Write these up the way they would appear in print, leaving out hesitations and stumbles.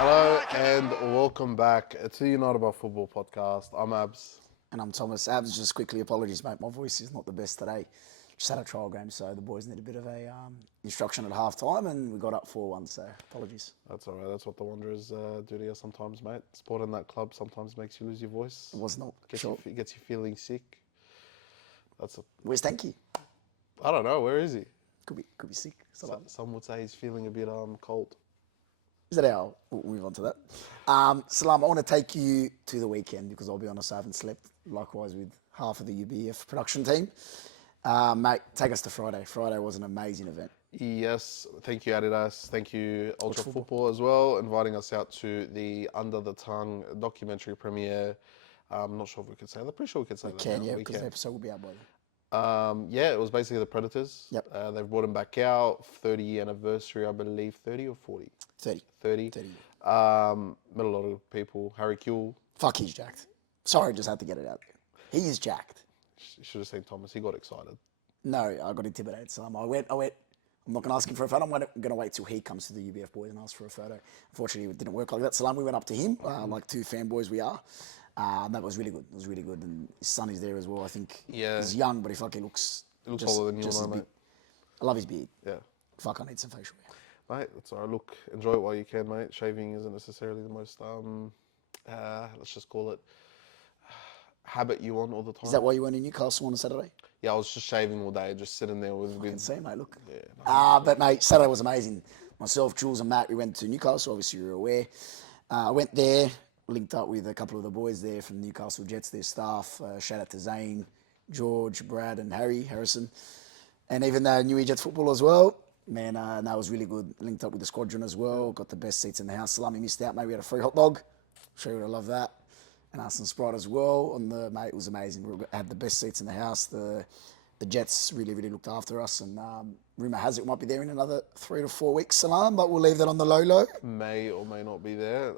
Hello and welcome back to the United by Football podcast. I'm Abs. And I'm Thomas. Abs, just quickly, apologies, mate. My voice is not the best today. Just had a trial game, so the boys need a bit of a instruction at half time, and we got up 4-1, so apologies. That's all right. That's what the Wanderers do to you sometimes, mate. Sport in that club sometimes makes you lose your voice. It was not Gets sure. gets you feeling sick. Where's Stanky? I don't know. Where is he? Could be sick. Some would say he's feeling a bit cold. Is that how? We'll move on to that. Salam, I want to take you to the weekend because I'll be honest, I haven't slept. Likewise with half of the UBF production team. Mate, take us to Friday. Friday was an amazing event. Yes, thank you Adidas, thank you Ultra Football as well, inviting us out to the Under the Tongue documentary premiere. I'm not sure if we could say that. I'm pretty sure we could say that. Can, now. yeah, We because can. the episode will be out by then. Yeah, it was basically the Predators. Yep. They've brought him back out, 30 anniversary, I believe, 30 or 40? 30. 30. 30. Met a lot of people. Harry Kuehl, Fuck, he's jacked. Sorry, just had to get it out there. He is jacked. you should have seen Thomas, he got excited. No, I got intimidated. So I went. I'm not going to ask him for a photo. I'm going to wait till he comes to the UBF boys and ask for a photo. Unfortunately, it didn't work like that. Salam, we went up to him, like two fanboys we are. That was really good. It was really good. And his son is there as well. I think he's young, but he fucking looks... He looks older than you and I, mate. I love his beard. Yeah. Fuck, I need some facial hair. Mate, that's all right. Look, enjoy it while you can, mate. Shaving isn't necessarily the most, let's just call it, habit you want all the time. Is that why you went in Newcastle on a Saturday? Yeah, I was just shaving all day, just sitting there with... I can see, mate, look. Yeah, But, mate, Saturday was amazing. Myself, Jules and Matt, we went to Newcastle, obviously you're aware. I went there, linked up with a couple of the boys there from Newcastle Jets, their staff. Shout out to Zane, George, Brad and Harrison. And even New Jets football as well. Man, that was really good. Linked up with the squadron as well. Got the best seats in the house. Salami missed out, mate. We had a free hot dog. Sure you would have loved that. And some Sprite as well. Mate, it was amazing. We had the best seats in the house. The Jets really, really looked after us. And rumour has it we might be there in another 3 to 4 weeks, Salam. But we'll leave that on the low. May or may not be there.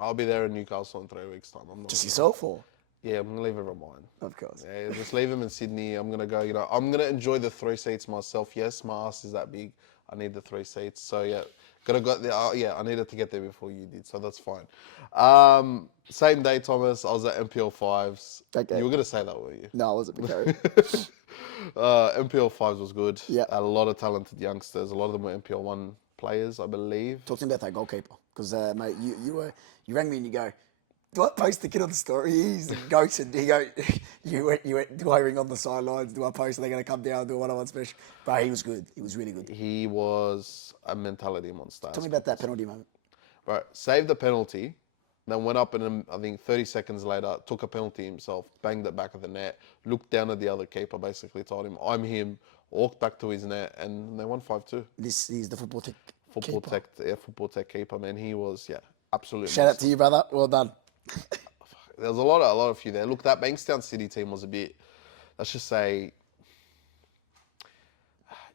I'll be there in Newcastle in 3 weeks' time. I'm not Just yourself or? Yeah, I'm going to leave everyone behind. Of course. Yeah, just leave him in Sydney. I'm going to go, I'm going to enjoy the 3 seats myself. Yes, my ass is that big. I need the 3 seats. So, yeah, gotta go there. I needed to get there before you did. So, that's fine. Same day, Thomas, I was at MPL 5s. Okay. You were going to say that, weren't you? No, I wasn't carried. MPL 5s was good. Yeah. A lot of talented youngsters. A lot of them were MPL 1 players, I believe. Talk to me about that goalkeeper. Because, mate, you rang me and you go, do I post the kid on the story? He's the goat. And you went glaring on the sidelines. Do I post? Are they going to come down and do a one-on-one special? But he was good. He was really good. He was a mentality monster. Tell me about that penalty moment. Right, saved the penalty, then went up and I think 30 seconds later, took a penalty himself, banged it back of the net, looked down at the other keeper, basically told him, I'm him, walked back to his net, and they won 5-2. This is the football tech Football tech keeper, man. He was, absolutely. Shout out to you, brother. Well done. There was a lot of you there. Look, that Bankstown City team was a bit, let's just say,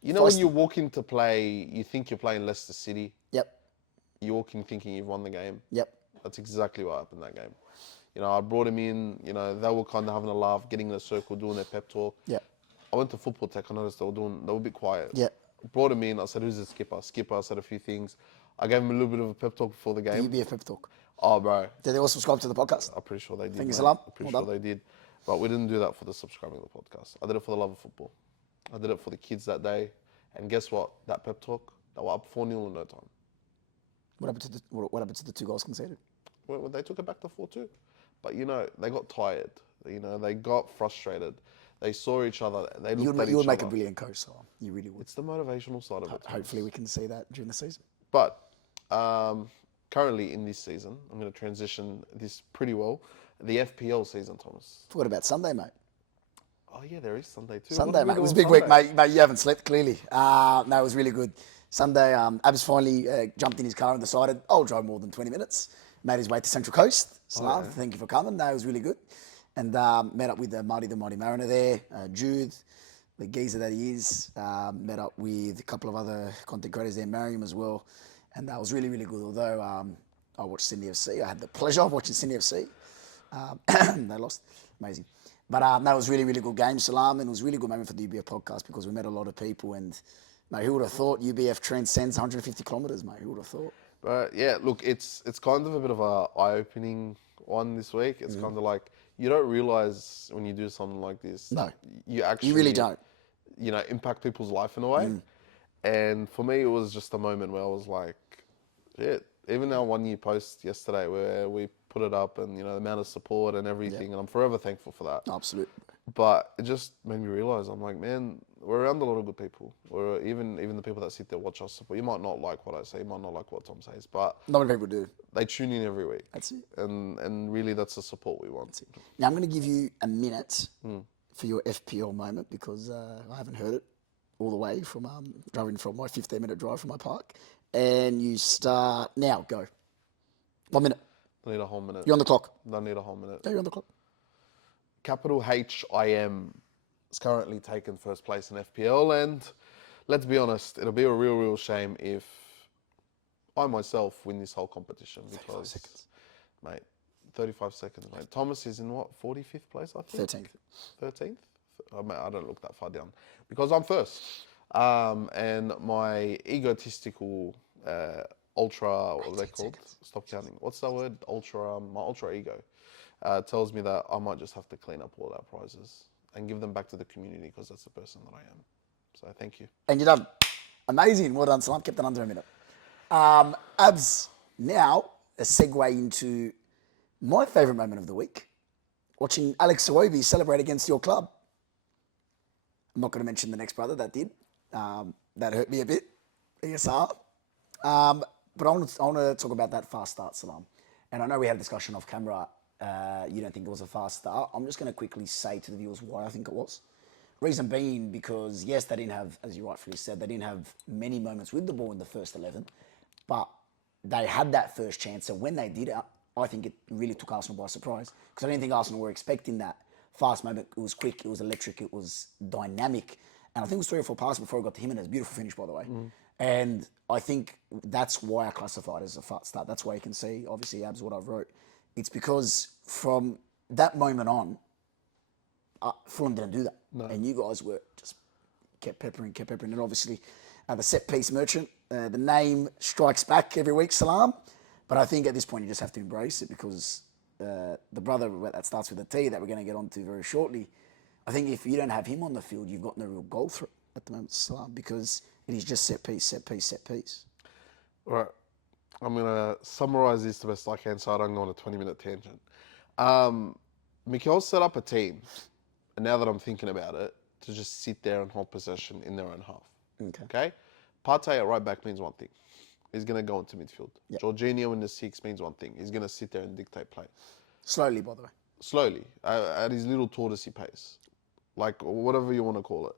when you walk into play, you think you're playing Leicester City. Yep. You walk in thinking you've won the game. Yep. That's exactly what happened in that game. I brought him in, they were kind of having a laugh, getting in a circle, doing their pep talk. Yep. I went to football tech, I noticed they were a bit quiet. Yep. Brought him in, I said, who's the skipper? Skipper, I said a few things. I gave him a little bit of a pep talk before the game. UBF pep talk. Oh, bro. Did they all subscribe to the podcast? I'm pretty sure they did. Thank you, mate. Salam. I'm pretty Well sure they did. But we didn't do that for the subscribing to the podcast. I did it for the love of football. I did it for the kids that day. And guess what? That pep talk, they were up 4-0 in no time. What happened to the 2 goals conceded? Well, they took it back to 4-2. But, they got tired. They got frustrated. They saw each other. They looked at each other. You would make a brilliant coach, so you really would. It's the motivational side of it. Hopefully we can see that during the season. But currently in this season, I'm going to transition this pretty well. The FPL season, Thomas. Forgot about Sunday, mate. Oh, yeah, there is Sunday too. Sunday, mate. It was a big week, mate. You haven't slept, clearly. No, it was really good. Sunday, Abs finally jumped in his car and decided, I'll drive more than 20 minutes. Made his way to Central Coast. Salam, thank you for coming. No, it was really good. And met up with the Mighty Mariner there, Jude, the geezer that he is. Met up with a couple of other content creators there, Mariam as well. And that was really, really good. Although I watched Sydney FC. I had the pleasure of watching Sydney FC. They lost. Amazing. But that was really, really good game, Salam. And it was a really good moment for the UBF podcast because we met a lot of people. And, mate, who would have thought UBF transcends 150 kilometres, mate? Who would have thought? But yeah, look, it's kind of a bit of a eye-opening one this week. It's kind of like you don't realize when you do something like this, No, you you really actually, don't. impact people's life in a way. And for me, it was just a moment where I was like, shit. Even our 1 year post yesterday where we put it up and, the amount of support and everything, and I'm forever thankful for that. Absolutely. But it just made me realize, I'm like, man, we're around a lot of good people. We're even the people that sit there watch us support. You might not like what I say, you might not like what Tom says, but Not many people do. they tune in every week. That's it. And really that's the support we want. Now I'm going to give you a minute for your FPL moment because I haven't heard it all the way from driving from my 15-minute drive from my park. And you start now. Go. 1 minute. I need a whole minute. You're on the clock. Don't need a whole minute. Yeah, you're on the clock. Capital HIM is currently taken first place in FPL, and let's be honest, it'll be a real shame if I myself win this whole competition because, 35 seconds. Mate, 35 seconds, mate. Thomas is in what, 45th place, I think? 13th. 13th? Oh, mate, I don't look that far down because I'm first. And my egotistical ultra, what are they called? Seconds. Stop counting. What's that word? My ultra ego tells me that I might just have to clean up all our prizes and give them back to the community because that's the person that I am. So thank you. And you're done. Amazing. Well done, Salam. Kept that under a minute. Abs, now a segue into my favourite moment of the week. Watching Alex Iwobi celebrate against your club. I'm not going to mention the next brother that did. That hurt me a bit. ESR. But I want to talk about that fast start, Salam. And I know we had a discussion off camera. You don't think it was a fast start. I'm just going to quickly say to the viewers why I think it was. Reason being because, yes, they didn't have, as you rightfully said, they didn't have many moments with the ball in the first 11. But they had that first chance. So when they did it, I think it really took Arsenal by surprise. Because I didn't think Arsenal were expecting that fast moment. It was quick, it was electric, it was dynamic. And I think it was 3 or 4 passes before it got to him, and it was a beautiful finish, by the way. And I think that's why I classify it as a fast start. That's why you can see, obviously, Abs, what I've wrote. It's because from that moment on, Fulham didn't do that. No. And you guys were just kept peppering. And obviously, the set-piece merchant, the name strikes back every week, Salam. But I think at this point, you just have to embrace it because the brother that starts with a T that we're going to get onto very shortly, I think if you don't have him on the field, you've got no real goal threat at the moment, Salam, because it is just set-piece. All right. I'm going to summarise this the best I can so I don't go on a 20-minute tangent. Mikel set up a team, and now that I'm thinking about it, to just sit there and hold possession in their own half. Okay? Partey at right back means one thing. He's going to go into midfield. Yep. Jorginho in the 6 means one thing. He's going to sit there and dictate play. Slowly, by the way. Slowly, at his little tortoisey pace. Like, whatever you want to call it.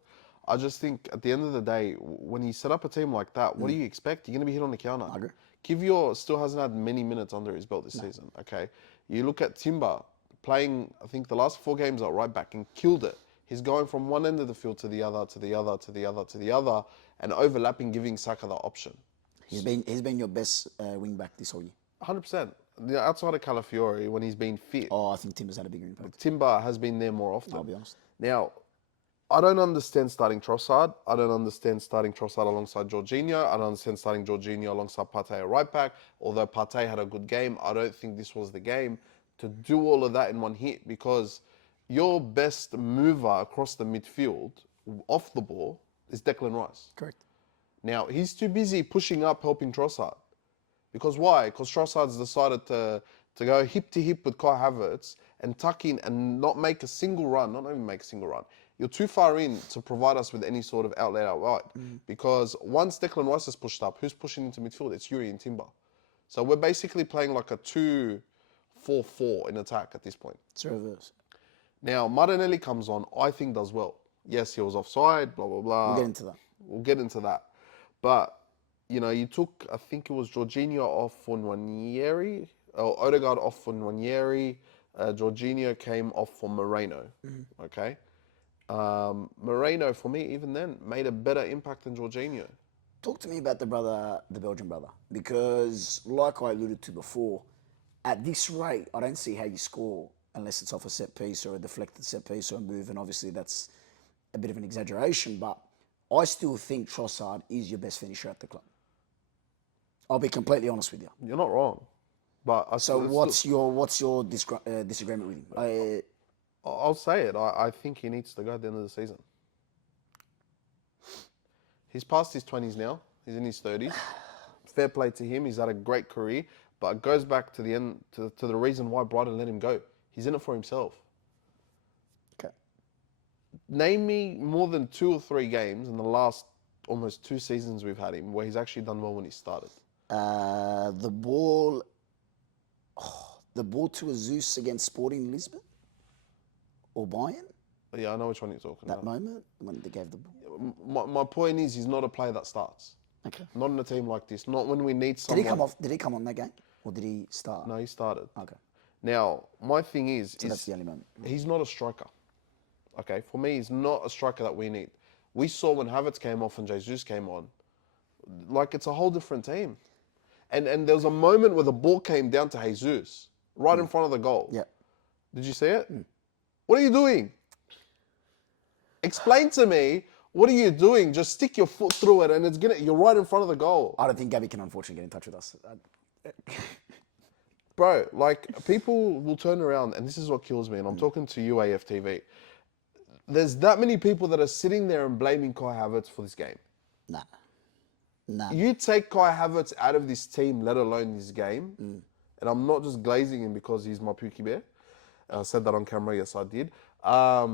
I just think, at the end of the day, when you set up a team like that, what do you expect? You're going to be hit on the counter. I agree. Kiwior still hasn't had many minutes under his belt this season, okay? You look at Timber playing, I think, the last 4 games at right back and killed it. He's going from one end of the field to the other, to the other, to the other, to the other, and overlapping, giving Saka the option. He's been your best wing back this whole year. 100%. Outside of Calafiori, when he's been fit. Oh, I think Timber's had a bigger impact. Timber has been there more often. I'll be honest. Now, I don't understand starting Trossard. I don't understand starting Trossard alongside Jorginho. I don't understand starting Jorginho alongside Partey at right back. Although Partey had a good game, I don't think this was the game to do all of that in one hit because your best mover across the midfield, off the ball, is Declan Rice. Correct. Now, he's too busy pushing up, helping Trossard. Because why? Because Trossard's decided to go hip to hip with Kai Havertz and tuck in and not make a single run, not even make a single run. You're too far in to provide us with any sort of outlet out wide. Because once Declan Rice is pushed up, who's pushing into midfield? It's Yuri and Timber. So we're basically playing like a 2-4-4 in attack at this point. It's reverse. Now, Martinelli comes on, I think does well. Yes, he was offside, blah, blah, blah. We'll get into that. But, you took, I think it was Jorginho off for Nwaneri, or Odegaard off for Nwaneri. Jorginho came off for Moreno, okay? Moreno, for me, even then, made a better impact than Jorginho. Talk to me about the Belgian brother, because like I alluded to before, at this rate, I don't see how you score unless it's off a set piece or a deflected set piece or a move, and obviously that's a bit of an exaggeration, but I still think Trossard is your best finisher at the club. I'll be completely honest with you. You're not wrong. But So what's your disagreement with him? I'll say it. I think he needs to go at the end of the season. He's past his 20s now. He's in his 30s. Fair play to him. He's had a great career. But it goes back to the end, to the reason why Brighton let him go. He's in it for himself. Okay. Name me more than 2 or 3 games in the last almost 2 seasons we've had him where he's actually done well when he started. The ball to a Zeus against Sporting Lisbon or Bayern. Yeah, I know which one you're talking That about. moment when they gave the ball. My point is, he's not a player that starts. Okay. Not in a team like this. Not when we need someone. Did he come on that game, or did he start? No, he started. Okay. Now, my thing is So that's the only moment. he's not a striker. Okay, for me, he's not a striker that we need. We saw when Havertz came off and Jesus came on, like it's a whole different team. And there was a moment where the ball came down to Jesus, right in front of the goal. Yeah. Did you see it? What are you doing? Explain to me, what are you doing? Just stick your foot through it and you're right in front of the goal. I don't think Gabby can unfortunately get in touch with us. Bro, like, people will turn around, and this is what kills me, and I'm talking to UAF TV. There's that many people that are sitting there and blaming Kai Havertz for this game. Nah. You take Kai Havertz out of this team, let alone this game, and I'm not just glazing him because he's my Pookie Bear. I said that on camera, yes I did. I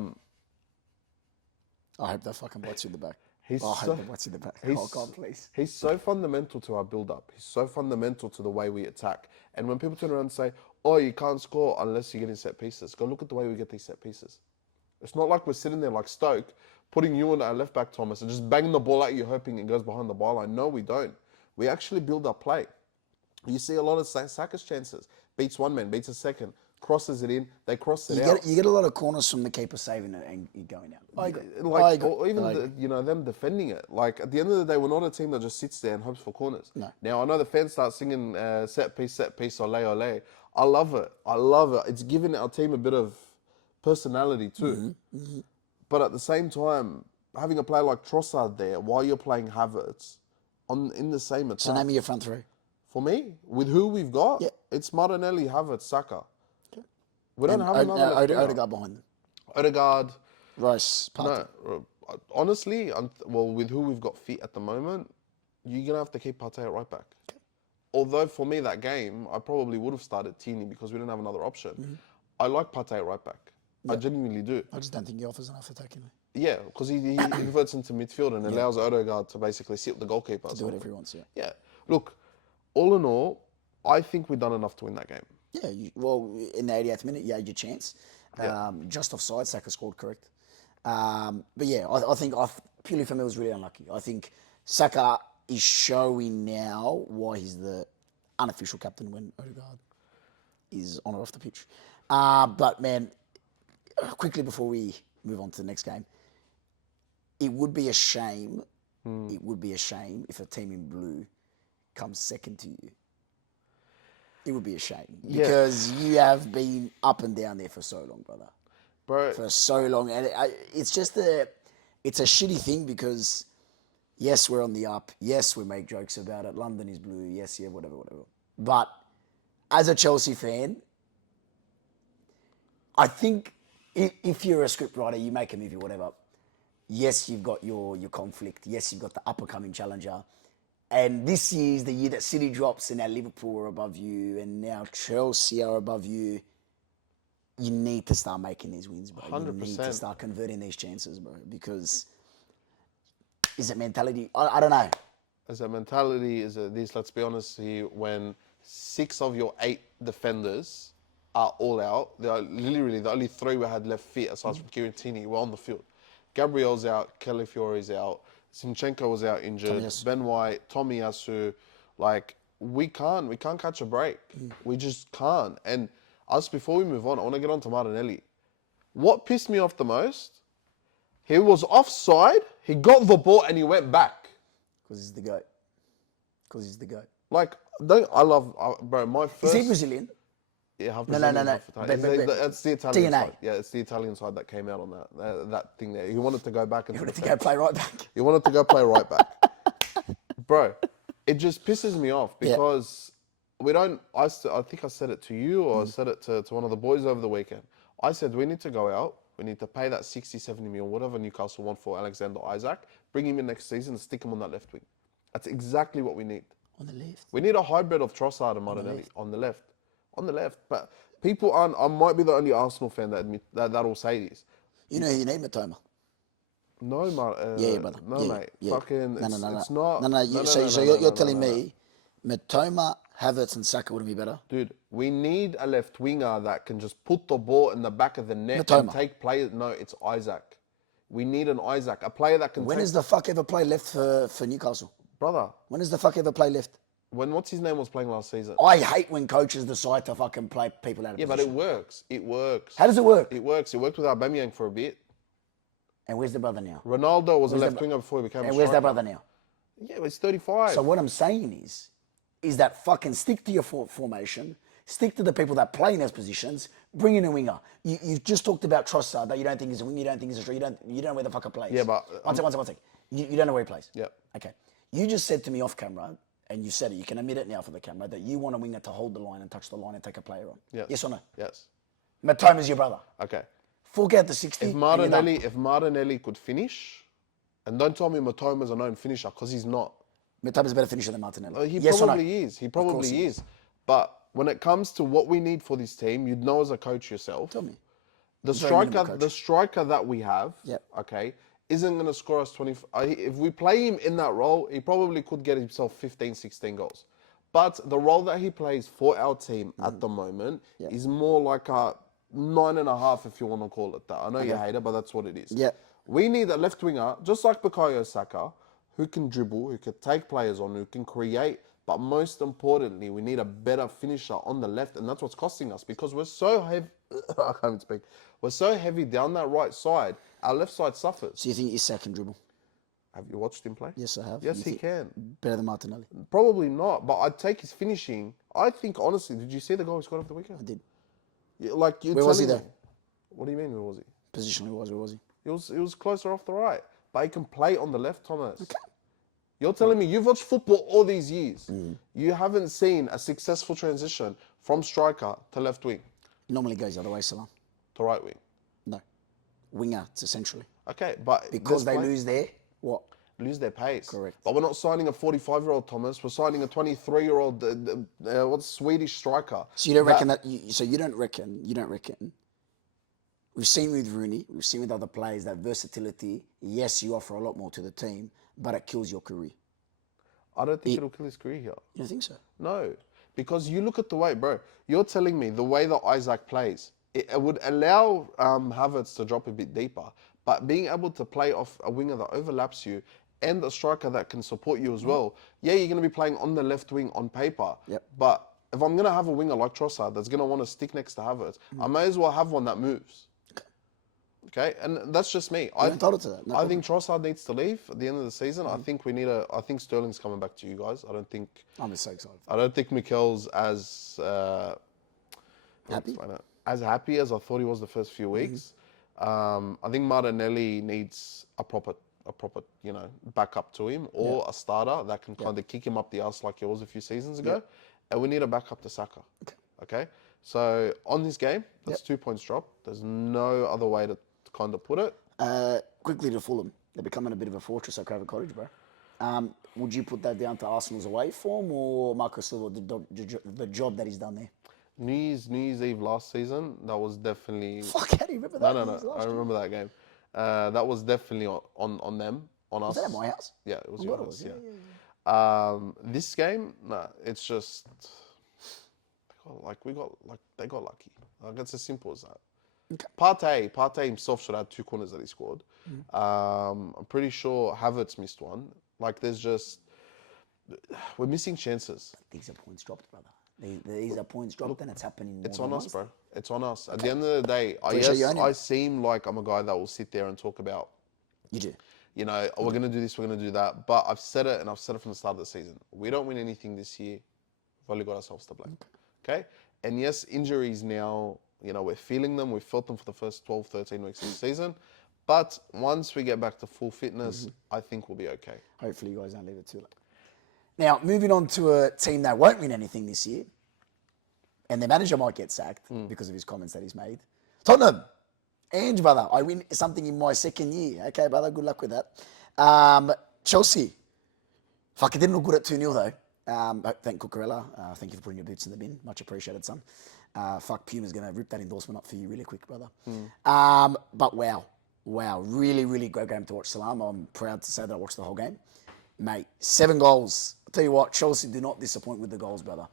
hope that fucking bites you in the back. He's I hope that bites you in the back. Oh, God, please. He's so fundamental to our build-up. He's so fundamental to the way we attack. And when people turn around and say, oh, you can't score unless you're getting set pieces, go look at the way we get these set pieces. It's not like we're sitting there like Stoke, putting you on our left back, Thomas, and just banging the ball at you, hoping it goes behind the byline. No, we don't. We actually build our play. You see a lot of Saka's chances. Beats one man, beats a second, crosses it in, they cross it out. You get a lot of corners from the keeper saving it and going out. I agree. Or even them defending it. Like, at the end of the day, we're not a team that just sits there and hopes for corners. No. Now, I know the fans start singing set piece, ole, ole. I love it. I love it. It's given our team a bit of personality too. But at the same time, having a player like Trossard there while you're playing Havertz in the same attack. So name me your front three. For me, with who we've got, Yeah. it's Martinelli, Havertz, Saka. Okay. We don't have another left winger. Odegaard behind them. Odegaard. Rice, Partey. No, honestly, with who we've got fit at the moment, you're going to have to keep Partey at right back. Okay. Although for me, that game, I probably would have started Tierney because we didn't have another option. I like Partey at right back. I genuinely do. I just don't think he offers enough attacking. Yeah, because he converts into midfield and allows Odegaard to basically sit with the goalkeeper. Do whatever he wants, yeah. Yeah. Look, all in all, I think we've done enough to win that game. Yeah, in the 88th minute, you had your chance. Just offside, Saka scored correct. But yeah, I think purely for me, it was really unlucky. I think Saka is showing now why he's the unofficial captain when Odegaard is on or off the pitch. But man, quickly before we move on to the next game, it would be a shame. It would be a shame if a team in blue comes second to you. It would be a shame because you have been up and down there for so long, brother. Bro, For so long, and it's a shitty thing because yes, we're on the up. Yes, we make jokes about it. London is blue. Yes, yeah, whatever. But as a Chelsea fan, I think if you're a script writer, you make a movie, whatever. Yes, you've got your conflict. Yes, you've got the up-and-coming challenger. And this year is the year that City drops and now Liverpool are above you and now Chelsea are above you. You need to start making these wins, bro. 100%. You need to start converting these chances, bro. Because is it mentality? I don't know. Is it mentality? Is it this? Let's be honest here. When 6 of your 8 defenders are all out, they are literally the only 3 we had left fit aside from Kieran Tierney were on the field. Gabriel's out, Kelly Fiore's out, Zinchenko was out injured, Ben White, Tomiyasu. Like, we can't catch a break. We just can't. And us, before we move on, I want to get on to Martinelli. What pissed me off the most, he was offside, he got the ball and he went back. Because he's the GOAT. Like, bro, my first... Is he Brazilian? Yeah, half No. Brazilian, half Italian. But That's the Italian DNA. side. Yeah, it's the Italian side that came out on that thing there. He wanted to go back and... He wanted to go play right back. He wanted to go play right back. Bro, It just pisses me off Yeah. because we don't. I think I said it to you or I said it to one of the boys over the weekend. I said we need to go out. We need to pay that 60, 70 mil, whatever Newcastle want for Alexander Isaac. Bring him in next season and stick him on that left wing. That's exactly what we need. On the left. We need a hybrid of Trossard and Martinelli on the left. On the left. But people aren't. I might be the only Arsenal fan that'll say this. You know who you need, Matoma. No, mate. Yeah, brother. No, yeah, mate. yeah. Fucking. No, no. It's not. No. You're telling me Matoma, Havertz, and Saka would be better? Dude, we need a left winger that can just put the ball in the back of the net Matoma. and take players. No, it's Isaac. We need an Isaac, a player that can. When take... has the fuck ever played left for Newcastle? Brother? When has the fuck ever played left? When what's his name was playing last season? I hate when coaches decide to fucking play people out of Yeah, but position. it works. It works. How does it work? It works. It worked with Aubameyang for a bit. And where's the brother now? Ronaldo was a left winger before he became a And striker. where's that brother now? Yeah, but he's 35. So what I'm saying is that fucking stick to your formation, stick to the people that play in those positions, bring in a winger. You've just talked about Trossard that you don't think is a winger, you don't think is a striker, you don't know where the fucker plays. Yeah, but... One sec. You don't know where he plays? Yeah. Okay. You just said to me off camera, and you said it, you can admit it now for the camera, that you want a winger to hold the line and touch the line and take a player on. Yes. Yes or no? Yes. Matoma's your brother. Okay. Fork out the 60. If Martinelli could finish, and don't tell me Matoma's a known finisher, because he's not. Matoma's a better finisher than Martinelli. He yes probably or no? is. He probably is. But when it comes to what we need for this team, you'd know as a coach yourself. Tell me. The striker that we have, Yep. okay, isn't going to score us 20. If we play him in that role, he probably could get himself 15, 16 goals. But the role that he plays for our team at the moment is more like a 9.5, if you want to call it that. I know you hate it, but that's what it is. Yeah. We need a left winger, just like Bukayo Saka, who can dribble, who can take players on, who can create. But most importantly, we need a better finisher on the left, and that's what's costing us because we're so heavy. I can't even speak. We're so heavy down that right side. Our left side suffers. So you think Isak can dribble? Have you watched him play? Yes, I have. Yes, You he think can. Better than Martinelli? Probably not, but I'd take his finishing. I think, honestly, did you see the goal he scored over the weekend? I did. Like, Where was he though? What do you mean, where was he? Positionally wise, where was he? He was closer off the right, but he can play on the left, Thomas. Okay. You're telling me you've watched football all these years. You haven't seen a successful transition from striker to left wing. Normally goes the other way, Salah. To right wing. No. Winger, essentially. Okay, but... Because they lose their, what? Lose their pace. Correct. But we're not signing a 45-year-old Thomas. We're signing a 23-year-old, what's Swedish striker. So you don't reckon that... You don't reckon... We've seen with Rooney, we've seen with other players that versatility, yes, you offer a lot more to the team, but it kills your career. I don't think it'll kill his career here. You don't think so? No. Because you look at the way, bro, you're telling me the way that Isaac plays, it would allow Havertz to drop a bit deeper, but being able to play off a winger that overlaps you and a striker that can support you as well, yeah, you're going to be playing on the left wing on paper, but if I'm going to have a winger like Trossard that's going to want to stick next to Havertz, I may as well have one that moves. Okay, and that's just me. You're entitled to that. No I think Trossard needs to leave at the end of the season. I think I think Sterling's coming back to you guys. I don't think... I'm just so excited. I don't think Mikel's as... Happy? As happy as I thought he was the first few weeks. I think Martinelli needs a proper backup to him or a starter that can kind of kick him up the arse like he was a few seasons ago. And we need a backup to Saka. Okay? So on this game, that's 2 points drop. There's no other way to kind of put it. Quickly to Fulham. They're becoming a bit of a fortress at Craven Cottage, bro. Would you put that down to Arsenal's away form or Marco Silva, the job that he's done there? New Year's Eve last season, that was definitely... Fuck, how do you remember that? No. I remember that game. That was definitely on them, on us. Was that at my house? Yeah, it was Oh, your God, house, it was. yeah. This game, it's just... They got lucky. Like, it's as simple as that. Okay. Partey himself should have 2 corners that he scored. I'm pretty sure Havertz missed one. Like, there's just... We're missing chances. These are points dropped, brother. These are points dropped and it's happening more It's than on us, once. bro. It's on us. At the end of the day, I seem like I'm a guy that will sit there and talk about... You do. You know, we're going to do this, we're going to do that. But I've said it, and I've said it from the start of the season. We don't win anything this year. We've only got ourselves to blame. Okay? And yes, injuries now, we're feeling them. We've felt them for the first 12, 13 weeks of the season. But once we get back to full fitness, I think we'll be okay. Hopefully you guys don't leave it too late. Now, moving on to a team that won't win anything this year, and their manager might get sacked because of his comments that he's made. Tottenham. Ange, brother, I win something in my second year. Okay, brother, good luck with that. Chelsea. Fuck, it didn't look good at 2-0 though. Thank Cucurella. Thank you for putting your boots in the bin. Much appreciated, son. Fuck, Puma's going to rip that endorsement up for you really quick, brother. But wow. Really, really great game to watch, Salam. I'm proud to say that I watched the whole game. Mate, 7 goals. I'll tell you what, Chelsea do not disappoint with the goals, brother.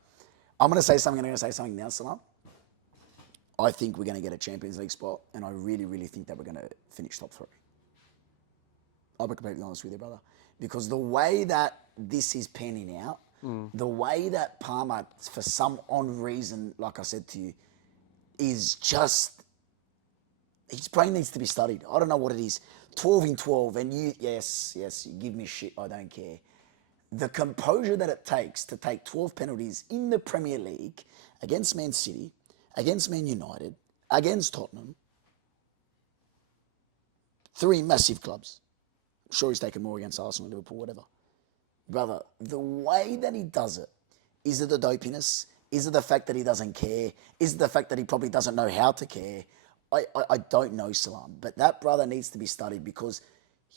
I'm going to say something, and I'm going to say something now, Salam. I think we're going to get a Champions League spot, and I really, really think that we're going to finish top 3. I'll be completely honest with you, brother. Because the way that this is panning out, the way that Palmer, for some odd reason, like I said to you, is just, his brain needs to be studied. I don't know what it is. 12 in 12, and you, yes, you give me shit, I don't care. The composure that it takes to take 12 penalties in the Premier League against Man City, against Man United, against Tottenham, 3 massive clubs. I'm sure he's taken more against Arsenal, Liverpool, whatever. Brother, the way that he does it, is it the dopiness? Is it the fact that he doesn't care? Is it the fact that he probably doesn't know how to care? I don't know, Salam, but that brother needs to be studied because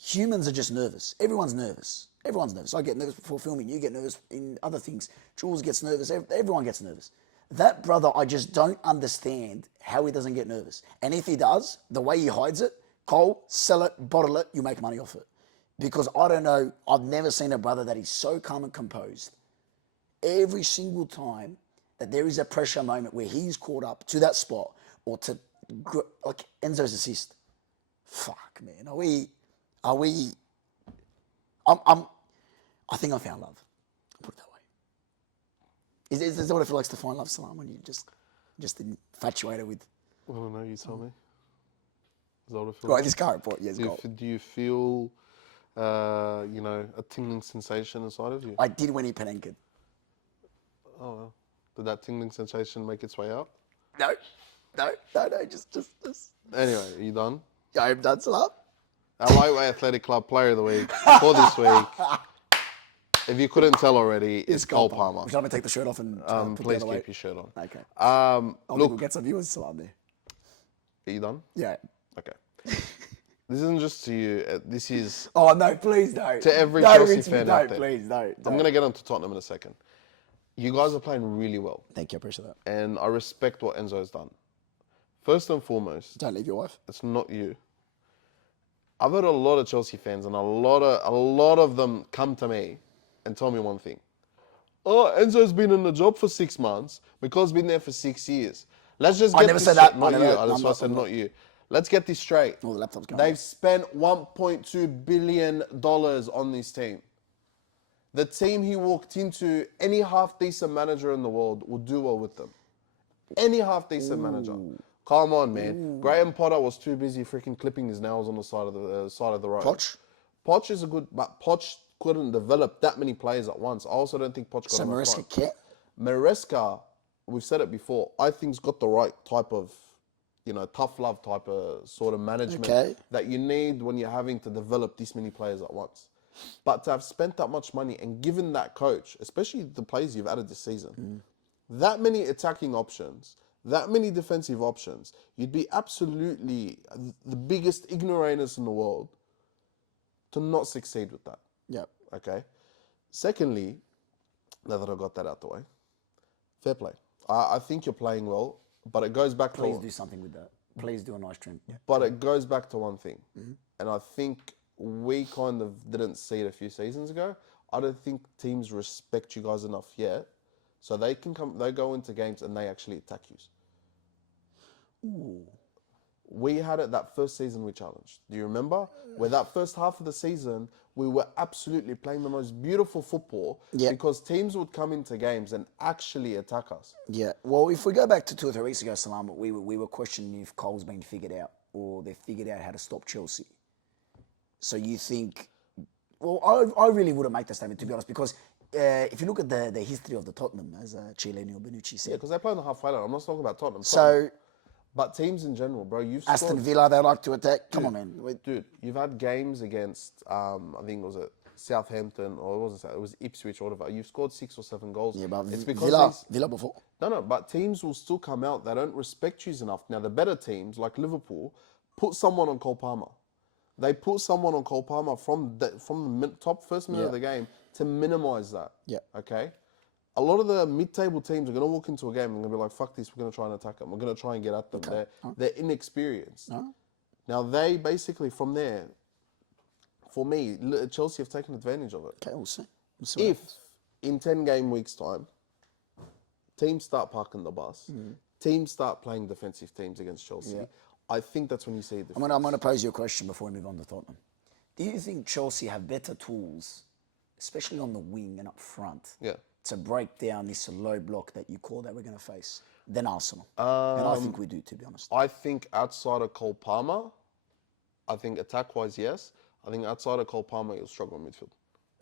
humans are just nervous. Everyone's nervous. Everyone's nervous. I get nervous before filming. You get nervous in other things. Jules gets nervous. Everyone gets nervous. That brother, I just don't understand how he doesn't get nervous. And if he does, the way he hides it, Cole, sell it, bottle it, you make money off it. Because I don't know, I've never seen a brother that is so calm and composed. Every single time that there is a pressure moment where he's caught up to that spot or to, like Enzo's assist. Fuck, man. I think I found love. I'll put it that way. Is that what it feels like to find love, Salam, when you just infatuated with... I don't know, you tell me. Is that what it feels Right, like? this current point, yes, Do you feel, a tingling sensation inside of you? I did when he Penenka. Oh, well. Did that tingling sensation make its way out? No, just. Anyway, are you done? I'm done, Salam. Our Lightweight Athletic Club Player of the Week for this week. If you couldn't tell already, it's Cole Palmer. Should I take the shirt off and put Please the other keep your shirt on. Okay. Look, We'll get some viewers, Salam, there. Are you done? Yeah. Okay. This isn't just to you. This is Oh, no, please don't. to every No, Chelsea Richie, fan no, out there. please, no. I'm going to get on to Tottenham in a second. You guys are playing really well. Thank you, I appreciate that. And I respect what Enzo has done. First and foremost, Don't leave your wife. it's not you. I've heard a lot of Chelsea fans and a lot of them come to me and tell me one thing. Oh, Enzo's been in the job for 6 months. Mikel's been there for 6 years. Let's just get I never this said that. straight. Not you. That's why I said I'm not you. Let's get this straight. Oh, the laptop's going. They've spent $1.2 billion on this team. The team he walked into, any half-decent manager in the world would do well with them. Any half-decent manager. Come on, man. Graham Potter was too busy freaking clipping his nails on the side of the road. Poch is a good, but Poch couldn't develop that many players at once. I also don't think Poch got So enough Maresca time. can't? Maresca, we've said it before, I think's got the right type of, tough love type of sort of management that you need when you're having to develop this many players at once. But to have spent that much money and given that coach, especially the players you've added this season, that many attacking options, that many defensive options, you'd be absolutely the biggest ignoramus in the world to not succeed with that. Yep. Okay. Secondly, now that I've got that out the way, fair play. I think you're playing well, but it goes back Please to... do something with that. Please do a nice trim. Yeah. But it goes back to one thing. And I think we kind of didn't see it a few seasons ago. I don't think teams respect you guys enough yet. So they go into games and they actually attack you. Ooh. We had it that first season we challenged. Do you remember? Where that first half of the season, we were absolutely playing the most beautiful football because teams would come into games and actually attack us. Yeah. Well, if we go back to 2 or 3 weeks ago, Salam, we were questioning if Cole's been figured out or they've figured out how to stop Chelsea. So you think... Well, I really wouldn't make the statement, to be honest, because if you look at the history of the Tottenham, as Chiellini or Benucci said... Yeah, because they play on the halfway line. I'm not talking about Tottenham. So... But teams in general, bro, you've Aston Villa, they like to attack. Come on, man. Dude, you've had games against, I think, was it Southampton, or it wasn't Southampton, it was Ipswich or whatever. You've scored 6 or 7 goals. Yeah, but It's because Villa before. no, but teams will still come out. They don't respect you enough. Now, the better teams, like Liverpool, put someone on Cole Palmer. They put someone on Cole Palmer from the top first minute of the game to minimise that. Yeah. Okay? A lot of the mid-table teams are going to walk into a game and going to be like, fuck this, we're going to try and attack them. We're going to try and get at them. Okay. They're inexperienced. Now, they basically, from there, for me, Chelsea have taken advantage of it. Okay, we'll see. We'll see what If, happens. in 10 game weeks' time, teams start parking the bus, teams start playing defensive teams against Chelsea, I think that's when you see the I'm gonna pose you a question before we move on to Tottenham. Do you think Chelsea have better tools, especially on the wing and up front, to break down this low block that you call that we're going to face than Arsenal? And I think we do, to be honest. I think outside of Cole Palmer, I think attack-wise, yes. I think outside of Cole Palmer, you'll struggle in midfield.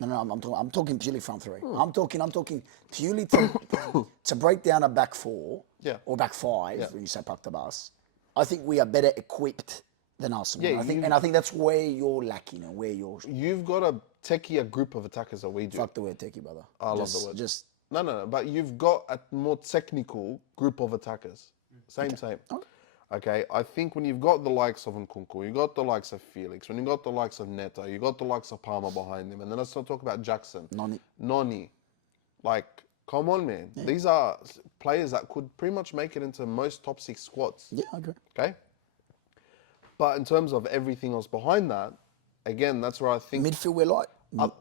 No, I'm talking purely front three. I'm talking purely to break down a back four or back five when you say park the bus. I think we are better equipped than Arsenal. Yeah, I think that's where you're lacking and where you're. You've got a techier group of attackers that we do. Fuck the word techie, brother. I love the word. Just No. But you've got a more technical group of attackers. Same. Okay, I think when you've got the likes of Nkunku, you got the likes of Felix, when you got the likes of Neto, you got the likes of Palmer behind him, and then let's not talk about Jackson. Noni. Like, come on, man. Yeah. These are players that could pretty much make it into most top 6 squads. Yeah, I agree. Okay? But in terms of everything else behind that, again, that's where I think... Midfield we're like.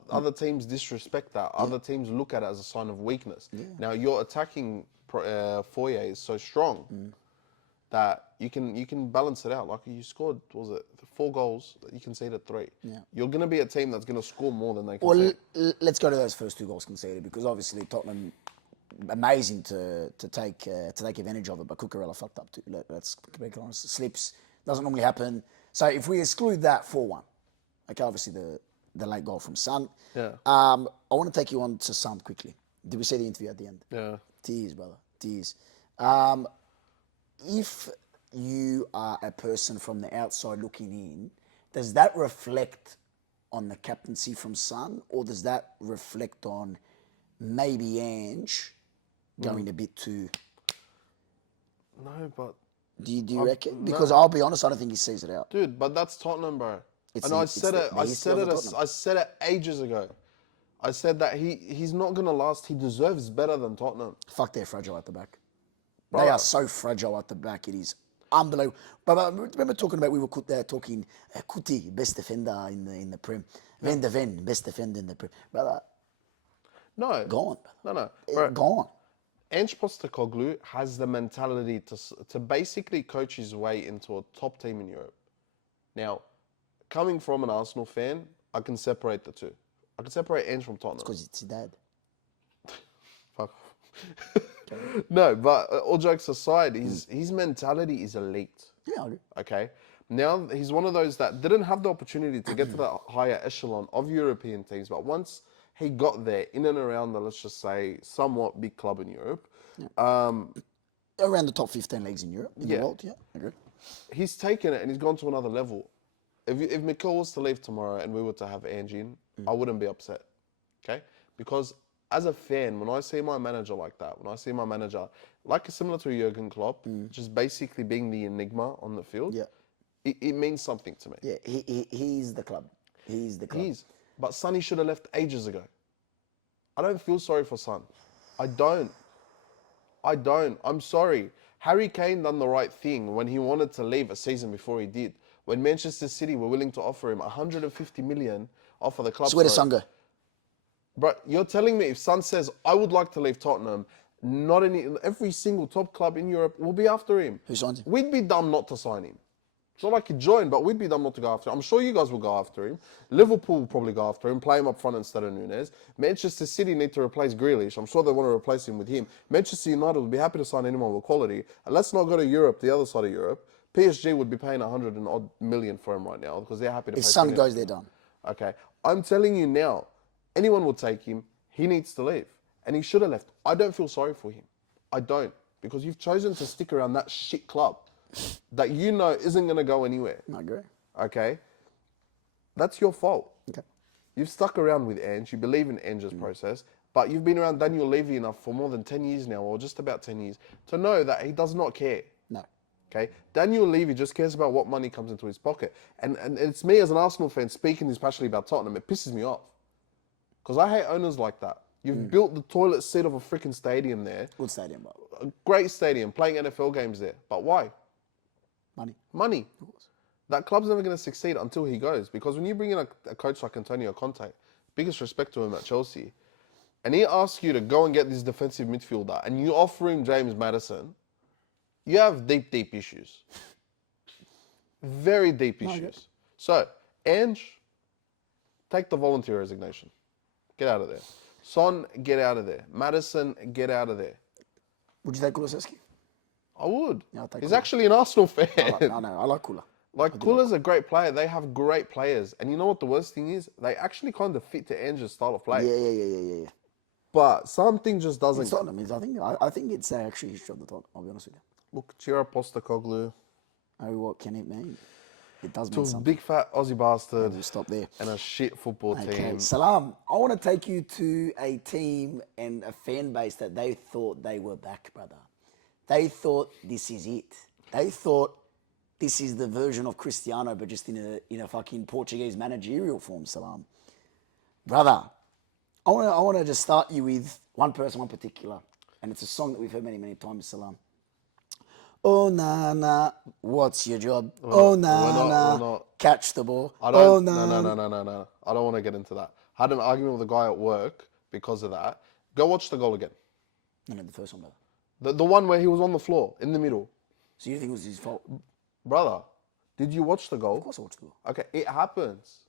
Other teams disrespect that. Other teams look at it as a sign of weakness. Now, your attacking foyer is so strong that you can balance it out. Like you scored, what was it 4 goals? You conceded 3. Yeah. You're going to be a team that's going to score more than they concede. Well, let's go to those first 2 goals conceded, because obviously Tottenham, amazing to take advantage of it, but Cucurella fucked up too. Let's be honest. Slips doesn't normally happen. So if we exclude that 4-1, okay, obviously the late goal from Son. Yeah. I want to take you on to Son quickly. Did we see the interview at the end? Yeah. Tears, brother. Tears. If you are a person from the outside looking in, does that reflect on the captaincy from Son, or does that reflect on maybe Ange going a bit too? No, but... Do you reckon? Because I'll be honest, I don't think he sees it out. Dude, but that's Tottenham, bro. I said it ages ago. I said that he's not going to last. He deserves better than Tottenham. Fuck, they're fragile at the back. Bro. They are so fragile at the back. It is unbelievable. But I remember talking about, we were talking Kuti, best defender in the Prem. Van de Ven, best defender in the Prem. Brother. No. Gone. No. Bro. Gone. Ange Postecoglou has the mentality to basically coach his way into a top team in Europe. Now, coming from an Arsenal fan, I can separate the two. I can separate Ange from Tottenham. Because it's his dad. Fuck. No, but all jokes aside, his mentality is elite. Yeah, I agree. Okay? Now, he's one of those that didn't have the opportunity to get to the higher echelon of European teams, but once he got there, in and around the, let's just say, somewhat big club in Europe. Around the top 15 leagues in Europe, in the world, I agree. He's taken it and he's gone to another level. If Mikel was to leave tomorrow and we were to have Ange in, I wouldn't be upset, okay? Because as a fan, when I see my manager like that, when I see my manager, like similar to Jurgen Klopp, just basically being the enigma on the field, it means something to me. Yeah, he's the club. He's the club. But Sonny should have left ages ago. I don't feel sorry for Son. I don't. I'm sorry. Harry Kane done the right thing when he wanted to leave a season before he did. When Manchester City were willing to offer him 150 million off of the club. So where does Son go? Bro, you're telling me if Son says, I would like to leave Tottenham, every single top club in Europe will be after him. Who signs him? We'd be dumb not to sign him. It's not like he'd join, but we'd be dumb not to go after him. I'm sure you guys will go after him. Liverpool will probably go after him, play him up front instead of Nunes. Manchester City need to replace Grealish. I'm sure they want to replace him with him. Manchester United would be happy to sign anyone with quality. And let's not go to Europe, the other side of Europe. PSG would be paying 100 and odd million for him right now because they're happy to pay. If Son goes, they're done. Okay. I'm telling you now, anyone will take him. He needs to leave. And he should have left. I don't feel sorry for him. I don't. Because you've chosen to stick around that shit club that you know isn't going to go anywhere. I agree. Okay? That's your fault. Okay. You've stuck around with Ange. You believe in Ange's process. But you've been around Daniel Levy enough for more than 10 years now, or just about 10 years, to know that he does not care. No. Okay? Daniel Levy just cares about what money comes into his pocket. And it's me as an Arsenal fan speaking dispassionately about Tottenham. It pisses me off. Because I hate owners like that. You've built the toilet seat of a freaking stadium there. Good stadium, bro. A great stadium, playing NFL games there. But why? Money. Money. That club's never going to succeed until he goes. Because when you bring in a coach like Antonio Conte, biggest respect to him at Chelsea, and he asks you to go and get this defensive midfielder, and you offer him James Maddison, you have deep, deep issues. Very deep issues. So, Ange, take the voluntary resignation. Get out of there. Son, get out of there. Maddison, get out of there. Would you take Kulusevski? I would. Yeah, I'll take He's Kula. actually an Arsenal fan. I like Kula. Like, Kula's a great player. They have great players. And you know what the worst thing is? They actually kind of fit to Ange's style of play. Yeah. But something just doesn't... It's Tottenham. I think it's actually his job to Tottenham, I'll be honest with you. Look, Chira Postecoglou, Oh, what can it mean? It does to mean a something. big fat Aussie bastard We'll stop there. and a shit football Okay, team. Salam, I want to take you to a team and a fan base that they thought they were back, brother. They thought this is it. They thought this is the version of Cristiano, but just in a fucking Portuguese managerial form, Salam. Brother, I want to just start you with one person, one particular, and it's a song that we've heard many, many times, Salam. Oh, Nana, what's your job? Oh, we're Nana, not. catch the ball. I Oh, don't. Nana. No. I don't want to get into that. I had an argument with a guy at work because of that. Go watch the goal again. No, the first one, brother. The one where he was on the floor in the middle. So you think it was his fault? Of Brother, did you watch the goal? course I watched the goal. Okay, it happens.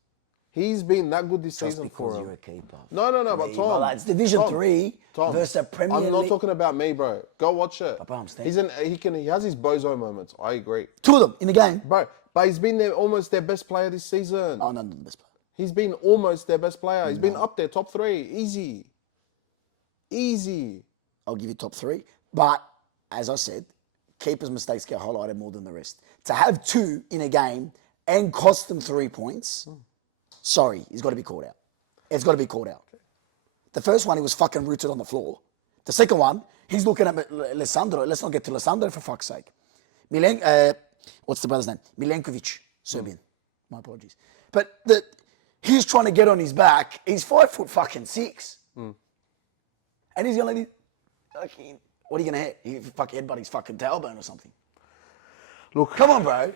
He's been that good this Just season because for you're him. a keeper. No, but Three, Tom. brother, it's Division Tom, 3 Tom, versus a Premier I'm League. not talking about me, bro. Go watch it. Papa, I'm staying. He has his bozo moments. I agree. Two of them in the game. Bro, but he's been almost their best player this season. Oh, no, the best player. He's been almost their best player. He's been up there, top 3. Easy. I'll give you top 3. But, as I said, keepers' mistakes get highlighted more than the rest. To have 2 in a game and cost them 3 points, sorry, he's got to be called out. It's got to be called out. The first one, he was fucking rooted on the floor. The second one, he's looking at Alessandro. Let's not get to Alessandro, for fuck's sake. What's the brother's name? Milenkovic, Serbian. My apologies. But he's trying to get on his back. He's 5'6". And he's going to fucking, what are you going to hit? You fucking headbutt his fucking tailbone or something. Look, Come on, bro.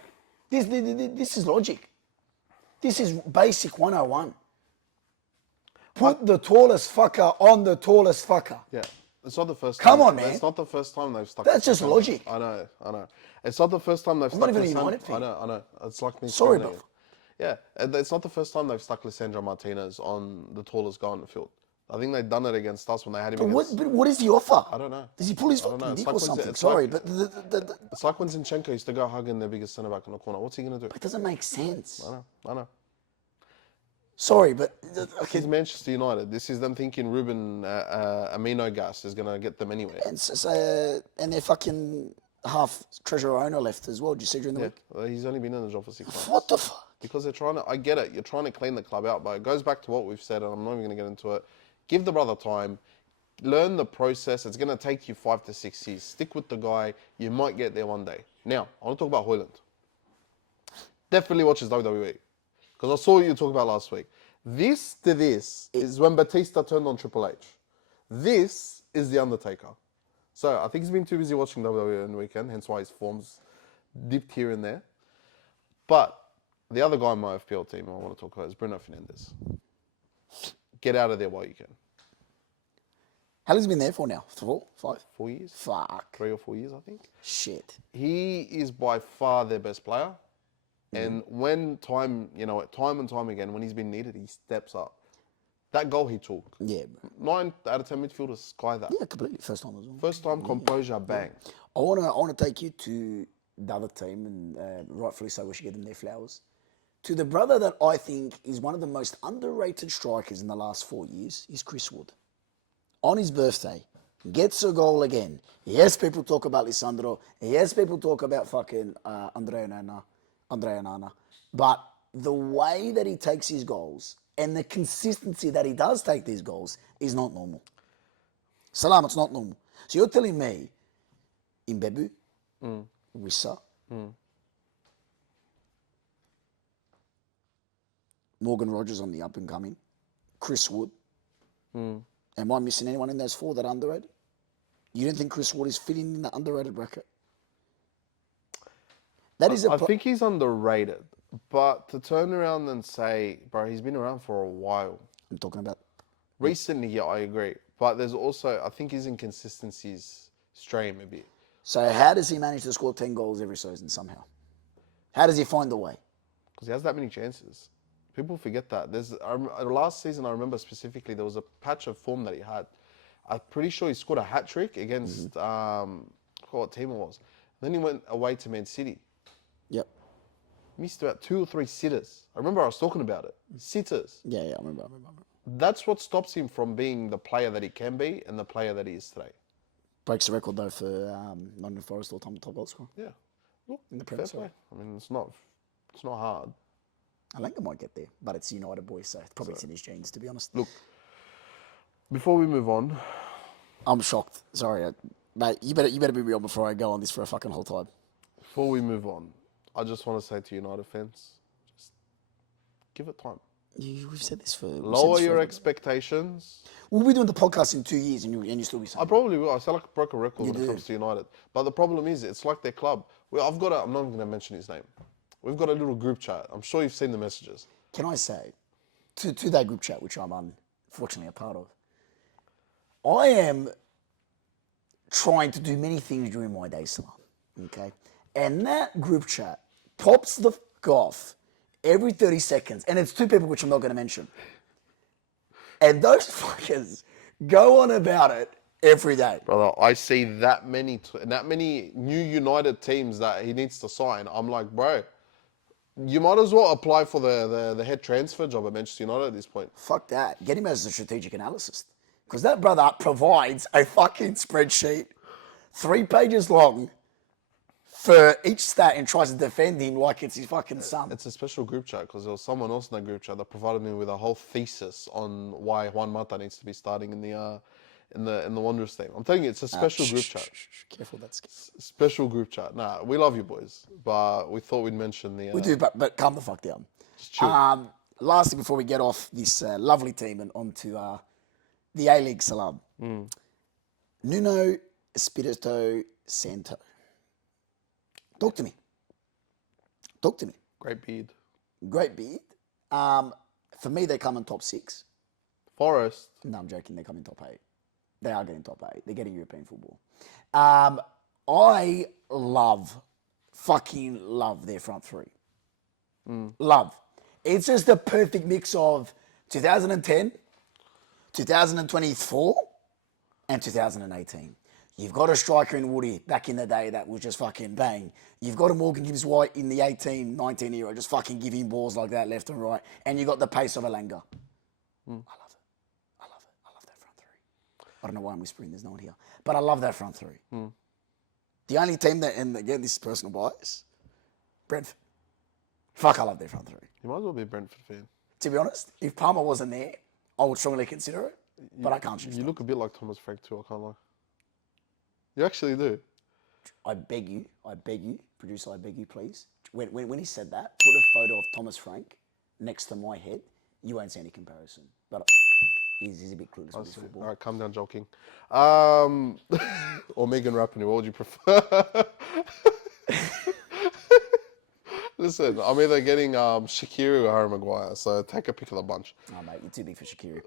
This is logic. This is basic 101. Put the tallest fucker on the tallest fucker. yeah, it's not the first Come time. on, man. It's not the first time they've stuck. That's just Lisandro. logic. I know. It's not the first time they've I'm stuck. not even a Lisandro- United fan. I know. It's like me. Sorry, saying bro. it. Yeah, it's not the first time they've stuck Lisandro Martinez on the tallest guy on the field. I think they've done it against us when they had him against... But what is the offer? I don't know. Does he pull his I don't know. fucking It's dick like or when- something? it's Sorry, like- but It's like when Zinchenko used to go hugging their biggest centre-back in the corner. What's he going to do? it doesn't make sense. I know. Sorry, but okay. It's Manchester United. This is them thinking Ruben Amino Gas is going to get them anywhere. And they're fucking half treasurer owner left as well. Did you see during the Yeah, week? well, he's only been in the job for 6 months. What the fuck? Because they're trying to, I get it, you're trying to clean the club out, but it goes back to what we've said, and I'm not even going to get into it. Give the brother time, learn the process. It's going to take you 5 to 6 years. Stick with the guy. You might get there one day. Now, I want to talk about Hoyland. Definitely watch his WWE. Because I saw you talk about last week. This is when Batista turned on Triple H. This is The Undertaker. So I think he's been too busy watching WWE on the weekend, hence why his form's dipped here and there. But the other guy on my FPL team I want to talk about is Bruno Fernandes. Get out of there while you can. How long's he been there for now? 4, 5? 4 years? Fuck. 3 or 4 years, I think. Shit. He is by far their best player. And when time and time again, when he's been needed, he steps up. That goal he took. Yeah, bro. 9 out of 10 midfielders sky that. Yeah, completely. First time as well. First time composure, bang. I want to take you to the other team, and rightfully so, we should give them their flowers. To the brother that I think is one of the most underrated strikers in the last 4 years is Chris Wood. On his birthday, gets a goal again. Yes, people talk about Lisandro. Yes, people talk about fucking Andrea Nana. But the way that he takes his goals And the consistency that he does take these goals is not normal. Salam, it's not normal. So you're telling me, Imbebu, Wissa, Morgan Rogers on the up and coming, Chris Wood. Am I missing anyone in those four that are underrated? You don't think Chris Wood is fitting in the underrated bracket? That is I think he's underrated, but to turn around and say, bro, he's been around for a while. I'm talking about. Recently, yeah, I agree. But there's also, I think his inconsistencies stray him a bit. So how does he manage to score 10 goals every season somehow? How does he find the way? Because he has that many chances. People forget that. Last season, I remember specifically, there was a patch of form that he had. I'm pretty sure he scored a hat trick against, what team it was. Then he went away to Man City. Yep. Missed about 2 or 3 sitters. I remember I was talking about it. Sitters. Yeah, I remember. That's what stops him from being the player that he can be and the player that he is today. Breaks the record though for Nottingham Forest all-time top goal scorer. Yeah. Look, in the fair Premier play. League. I mean, it's not hard. Alenka might get there, but it's United boys, so probably it's in his genes, to be honest. Look, before we move on, I'm shocked. Sorry, mate. You better be real before I go on this for a fucking whole time. Before we move on, I just want to say to United fans, just give it time. We've said this for... Lower your expectations. We'll be doing the podcast in 2 years and you still be saying... I probably will. I sound like a broken record when it comes to United. But the problem is, it's like their club. I'm not going to mention his name. We've got a little group chat. I'm sure you've seen the messages. Can I say, to that group chat, which I'm unfortunately a part of, I am trying to do many things during my day, Salam. Okay? And that group chat pops the fuck off every 30 seconds. And it's 2 people, which I'm not going to mention. And those fuckers go on about it every day. Brother, I see that many new United teams that he needs to sign. I'm like, bro, you might as well apply for the head transfer job at Manchester United at this point. Fuck that. Get him as a strategic analyst. Because that brother provides a fucking spreadsheet 3 pages long for each stat and tries to defend him like it's his fucking son. It's a special group chat because there was someone else in that group chat that provided me with a whole thesis on why Juan Mata needs to be starting in the Wanderers team. I'm telling you, it's a special group chat. Careful, that's special group chat. Nah, we love you boys, but we thought we'd mention the. We do, but calm the fuck down. Just chill. Lastly, before we get off this lovely team and onto the A-League, Salam. Nuno Espirito Santo. Talk to me. Great beard. Great beard. For me, they come in top 6. Forest. No, I'm joking. They come in top 8. They are getting top 8. They're getting European football. I fucking love their front 3. Love. It's just the perfect mix of 2010, 2024, and 2018. You've got a striker in Woody back in the day that was just fucking bang. You've got a Morgan Gibbs-White in the 18-19 era, just fucking giving balls like that left and right. And you got the pace of Alanga. I love it. I love that front 3. I don't know why I'm whispering, there's no one here. But I love that front 3. The only team that, and again, this is personal bias, Brentford. Fuck, I love their front 3. You might as well be a Brentford fan. To be honest, if Palmer wasn't there, I would strongly consider it. But I can't choose. You look a bit like Thomas Frank too, I can't lie. You actually do. I beg you, producer, I beg you, please. When he said that, put a photo of Thomas Frank next to my head. You won't see any comparison. But he's a bit clueless with his football. All right, calm down, joking. Or Megan Rapinoe, what would you prefer? Listen, I'm either getting Shaqiri or Harry Maguire, so take a pick of the bunch. Oh, mate, you're too big for Shaqiri.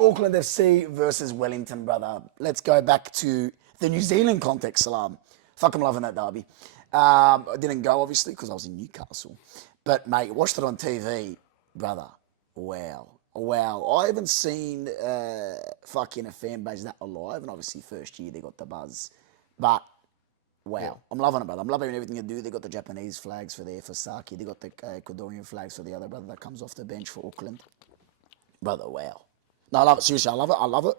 Auckland FC versus Wellington, brother. Let's go back to the New Zealand context, Salam. Fuck, I'm loving that derby. I didn't go, obviously, because I was in Newcastle. But, mate, watched it on TV. Brother, wow. I haven't seen fucking a fan base that alive. And obviously, first year, they got the buzz. But, wow. Yeah. I'm loving it, brother. I'm loving everything they do. They got the Japanese flags for Saki. They got the Ecuadorian flags for the other brother that comes off the bench for Auckland. Brother, wow. No, I love it. Seriously, I love it.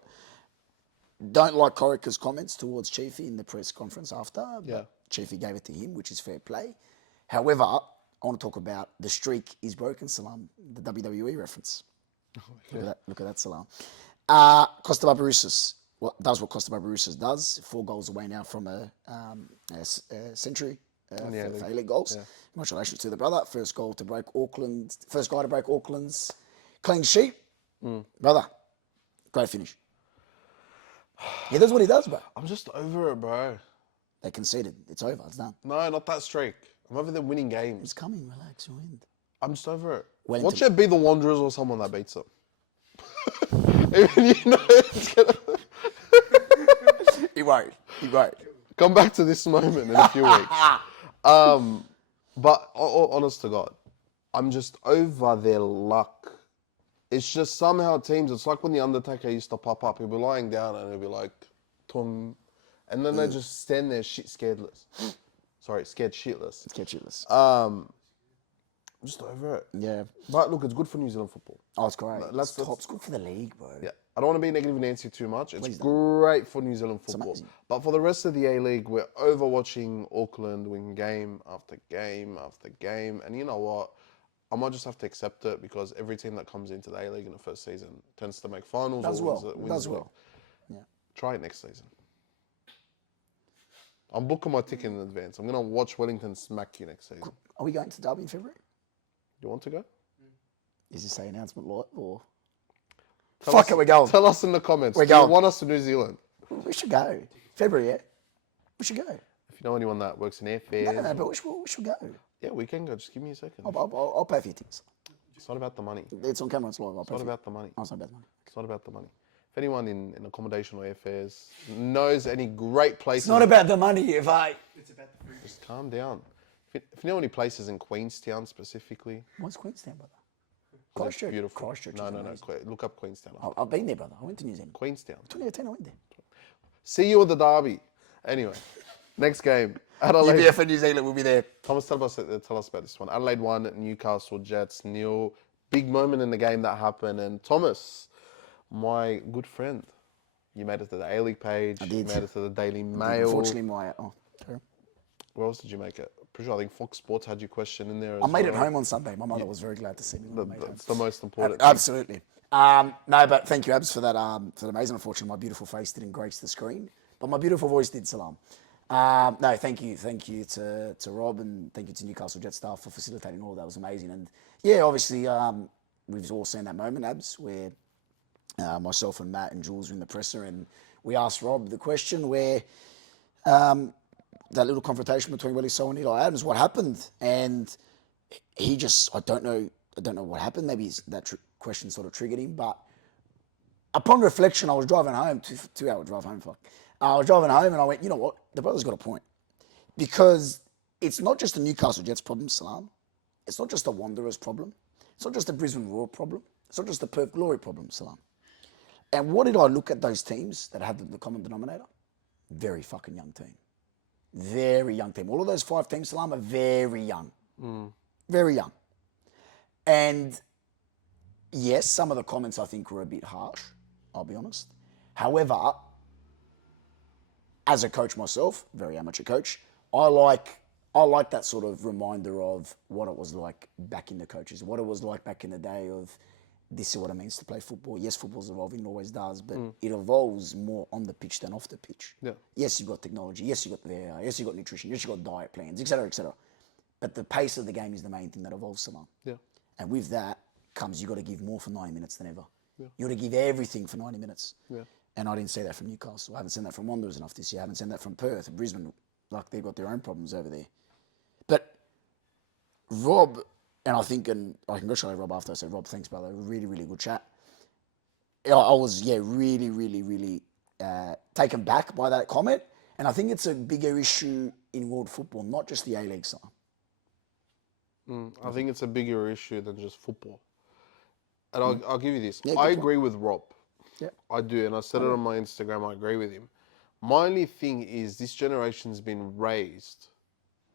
Don't like Corica's comments towards Chiefy in the press conference after. But Chiefy gave it to him, which is fair play. However, I want to talk about the streak is broken, Salam, the WWE reference. Look at that, Salam. Costa Barbarouses. Does what Costa Barbarouses does. 4 goals away now from a century for A-League goals. Yeah. Congratulations to the brother. First guy to break Auckland's clean sheet. Brother, great finish. He does what he does, bro. I'm just over it, bro. They conceded. It's over. It's done. No, not that streak. I'm over them winning games. It's coming. Relax. You'll end. I'm just over it. Wellington. Watch it be the Wanderers or someone that beats them. Even you know it's gonna He won't. He won't. come back to this moment in a few weeks. But honest to God, I'm just over their luck. It's just somehow teams, it's like when The Undertaker used to pop up. He'll be lying down and he'll be like, tum. And then they just stand there scaredless. Sorry, scared shitless. Scared shitless. I'm just over it. Yeah. But look, it's good for New Zealand football. Oh, it's great. Let's- It's good for the league, bro. Yeah. I don't want to be negative Nancy too much. It's Please don't. great for New Zealand football. amazing. But for the rest of the A-League, we're overwatching Auckland win game after game after game. And you know what? I might just have to accept it because every team that comes into the A-League in the first season tends to make finals Does or well. wins Does the well. league. Try it next season. I'm booking my ticket in advance. I'm going to watch Wellington smack you next season. Are we going to Derby in February? You want to go? Is this an announcement live or? Tell Fuck us- it, we're going. Tell us in the comments. We're Do you going. want us to New Zealand? We should go. February, yeah? We should go. If you know anyone that works in airfares. No, but we should go. Yeah, we can go. Just give me a second. I'll pay for your tickets. It's not about the money. It's on camera, it's live. I'll pay It's not for about the money. Oh, it's not about the money. It's not about the money. If anyone in accommodation or airfares knows any great places, It's not about the money, if I... just calm down. If you know any places in Queenstown specifically, What's Queenstown, brother? that's Christchurch. beautiful. Christchurch No, is no, amazing. look up Queenstown. I've been there, brother. I went to New Zealand. Queenstown. 2018, I went there. See you at the derby. Anyway, next game. Adelaide. UBF and New Zealand will be there. Thomas, tell us about this one. Adelaide 1, Newcastle Jets 0. Big moment in the game that happened. And Thomas, my good friend, you made it to the A-League page. I You did. made it to the Daily Mail. Unfortunately, sorry. Where else did you make it? Pretty sure I think Fox Sports had your question in there. I made it home on Sunday. My mother was very glad to see me. when I made it home. That's the most important thing. Absolutely. No, but thank you, Abs, for that. For the amazing. Unfortunately, my beautiful face didn't grace the screen, but my beautiful voice did. Salam. No, thank you to Rob, and thank you to Newcastle Jet staff for facilitating all. That was amazing. And yeah, obviously, we've all seen that moment, Abs, where myself and Matt and Jules were in the presser, and we asked Rob the question where that little confrontation between Willie So and Eli Adams, what happened? And he just, I don't know what happened. Maybe that question sort of triggered him. But upon reflection, I was driving home, 2-hour drive home, fuck. I was driving home and I went, you know what? The brother's got a point. Because it's not just the Newcastle Jets problem, Salam. It's not just the Wanderers problem. It's not just the Brisbane Roar problem. It's not just the Perth Glory problem, Salam. And what did I look at those teams that had the common denominator? Very fucking young team. Very young team. All of those 5 teams, Salam, are very young. Very young. And yes, some of the comments I think were a bit harsh, I'll be honest. However, as a coach myself, very amateur coach, I like that sort of reminder of what it was like back in the coaches, what it was like back in the day of this is what it means to play football. Yes, football's evolving, it always does, but it evolves more on the pitch than off the pitch. Yeah. Yes, you've got technology. Yes, you've got VAR. Yes, you've got nutrition. Yes, you've got diet plans, etc., etc. But the pace of the game is the main thing that evolves somehow. Yeah. And with that comes you got to give more for 90 minutes than ever. Yeah. You got to give everything for 90 minutes. Yeah. And I didn't see that from Newcastle. I haven't seen that from Wanderers enough this year. I haven't seen that from Perth and Brisbane. Like they've got their own problems over there. But Rob, and I congratulate Rob after I said, Rob, thanks, brother. Really, really good chat. I was, really, really, really taken back by that comment. And I think it's a bigger issue in world football, not just the A-League side. I think it's a bigger issue than just football. And I'll give you this. Yeah, I good agree with Rob. Yeah. I do. And I said it on my Instagram. I agree with him. My only thing is this generation's been raised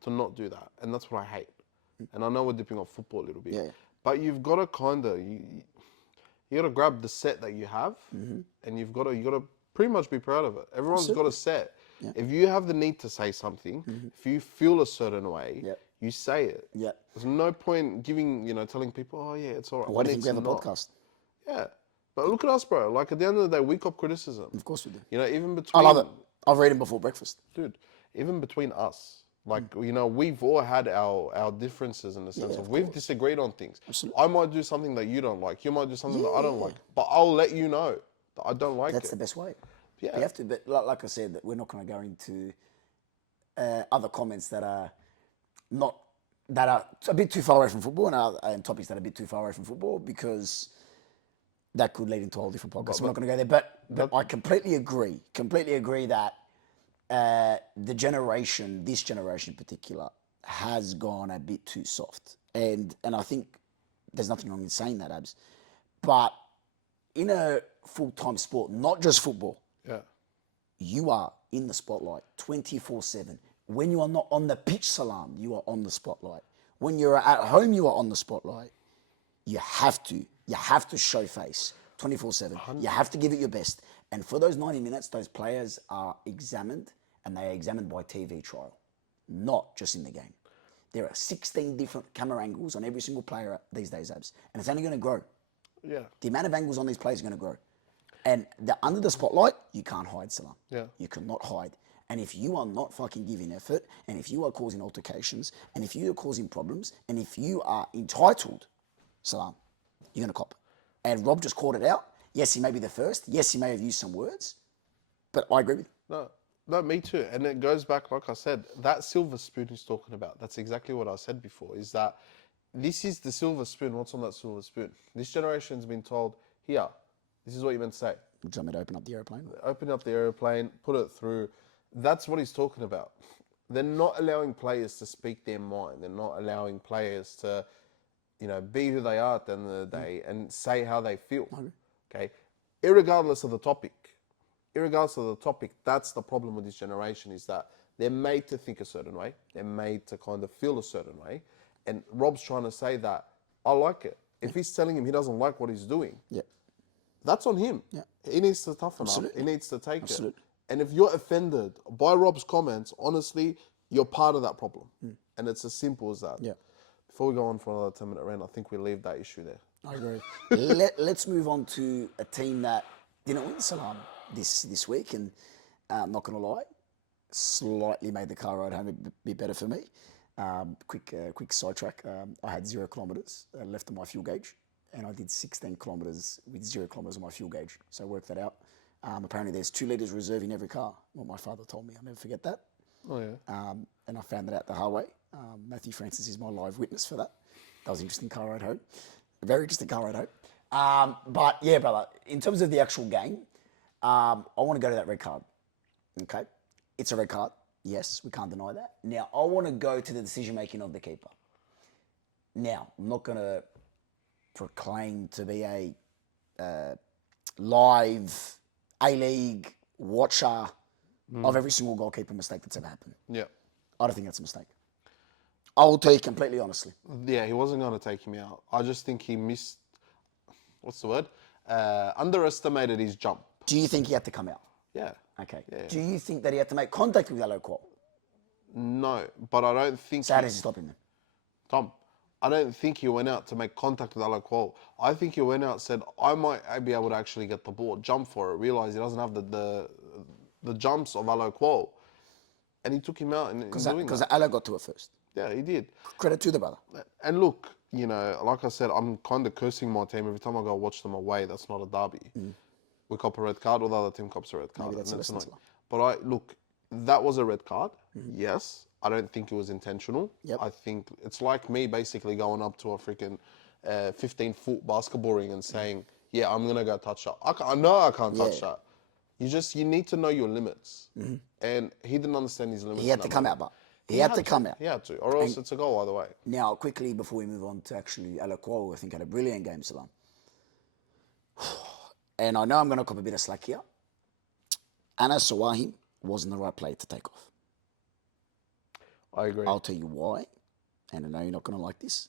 to not do that. And that's what I hate. And I know we're dipping off football a little bit. Yeah. But you've got to kind of... You got to grab the set that you have. And you've got to pretty much be proud of it. Everyone's got a set. Yeah. If you have the need to say something, if you feel a certain way, you say it. Yeah. There's no point telling people, oh yeah, it's all right. Why do you think we have a podcast? Yeah. But look at us, bro. Like, at the end of the day, we cop criticism. Of course we do. You know, even I between... love it. I've read him before breakfast. Dude, even between us, like, you know, we've all had our differences in the sense Yeah, of of we've course. disagreed on things. Absolutely. I might do something that you don't like. You might do something that I don't Yeah. like. But I'll let you know that I don't like That's it. the best way. Yeah. You have to, but like I said, that we're not going to go into other comments that are not that are a bit too far away from football and topics that are a bit too far away from football because that could lead into a whole different podcast. We're not going to go there, but I completely agree that this generation in particular, has gone a bit too soft, and I think there's nothing wrong in saying that, Abs, but in a full-time sport, not just football, Yeah. you are in the spotlight 24/7. When you are not on the pitch, Salam, you are on the spotlight. When you're at home, you are on the spotlight. You have to show face 24/7. You have to give it your best. And for those 90 minutes, those players are examined, and they are examined by TV trial, not just in the game. There are 16 different camera angles on every single player these days, Abs, and it's only going to grow. Yeah. The amount of angles on these players is going to grow. And under the spotlight, you can't hide, Salam. Yeah. You cannot hide. And if you are not fucking giving effort, and if you are causing altercations, and if you are causing problems, and if you are entitled, Salam, you're going to cop it. And Rob just called it out. Yes, he may be the first. Yes, he may have used some words. But I agree with you. No, me too. And it goes back, like I said, that silver spoon he's talking about. That's exactly what I said before, is that this is the silver spoon. What's on that silver spoon? This generation's been told, here, this is what you're meant to say. Would you want me to open up the aeroplane? Open up the aeroplane, put it through. That's what he's talking about. They're not allowing players to speak their mind. They're not allowing players to, you know, be who they are at the end of the day and say how they feel. Okay? Irregardless of the topic. Irregardless of the topic, that's the problem with this generation, is that they're made to think a certain way. They're made to kind of feel a certain way. And Rob's trying to say that, I like it. If he's telling him he doesn't like what he's doing, that's on him. He needs to toughen up. He needs to take it. And if you're offended by Rob's comments, honestly, you're part of that problem. And it's as simple as that. Before we go on for another 10-minute rant, I think we leave that issue there. I agree. Let's move on to a team that didn't win, Salam, this week. And I'm not going to lie, slightly made the car ride home a bit better for me. Quick sidetrack. I had 0 kilometres left on my fuel gauge, and I did 16 kilometres with 0 kilometres on my fuel gauge. So work that out. Apparently there's 2 litres reserve in every car. What my father told me, I'll never forget that. Oh, yeah. And I found that out the hard way. Matthew Francis is my live witness for that. That was an interesting car ride home. A very interesting car ride home. But yeah, brother, in terms of the actual game, I want to go to that red card. Okay? It's a red card. Yes, we can't deny that. Now, I want to go to the decision-making of the keeper. Now, I'm not going to proclaim to be a live A-League watcher of every single goalkeeper mistake that's ever happened. Yeah. I don't think that's a mistake. I will tell you completely honestly. Yeah, he wasn't going to take him out. I just think he missed, what's the word? Underestimated his jump. Do you think he had to come out? Yeah. Okay. Yeah. Do you think that he had to make contact with Alo Qual? No, but I don't think... So how does he stop him then? Tom, I don't think he went out to make contact with Alo Qual. I think he went out and said, I might be able to actually get the ball, jump for it, realise he doesn't have the jumps of Alo Qual. And he took him out in doing that. Because Alo got to it first. Yeah, he did. Credit to the brother. And look, you know, like I said, I'm kind of cursing my team every time I go watch them away. That's not a derby. We cop a red card, or the other team cops a red card. Maybe that's and a lesson. But look, that was a red card. Yes. I don't think it was intentional. Yep. I think it's like me basically going up to a freaking 15-foot basketball ring and saying, yeah, I'm going to go touch that. I know I can't touch that. You need to know your limits. And he didn't understand his limits. He had to come out, but he had to come out. He had to, or else it's a goal either way. Now, quickly, before we move on to actually Alo Qual, I think had a brilliant game, Salam. And I know I'm going to cop a bit of slack here. Anas Sawahim wasn't the right player to take off. I agree. I'll tell you why, and I know you're not going to like this.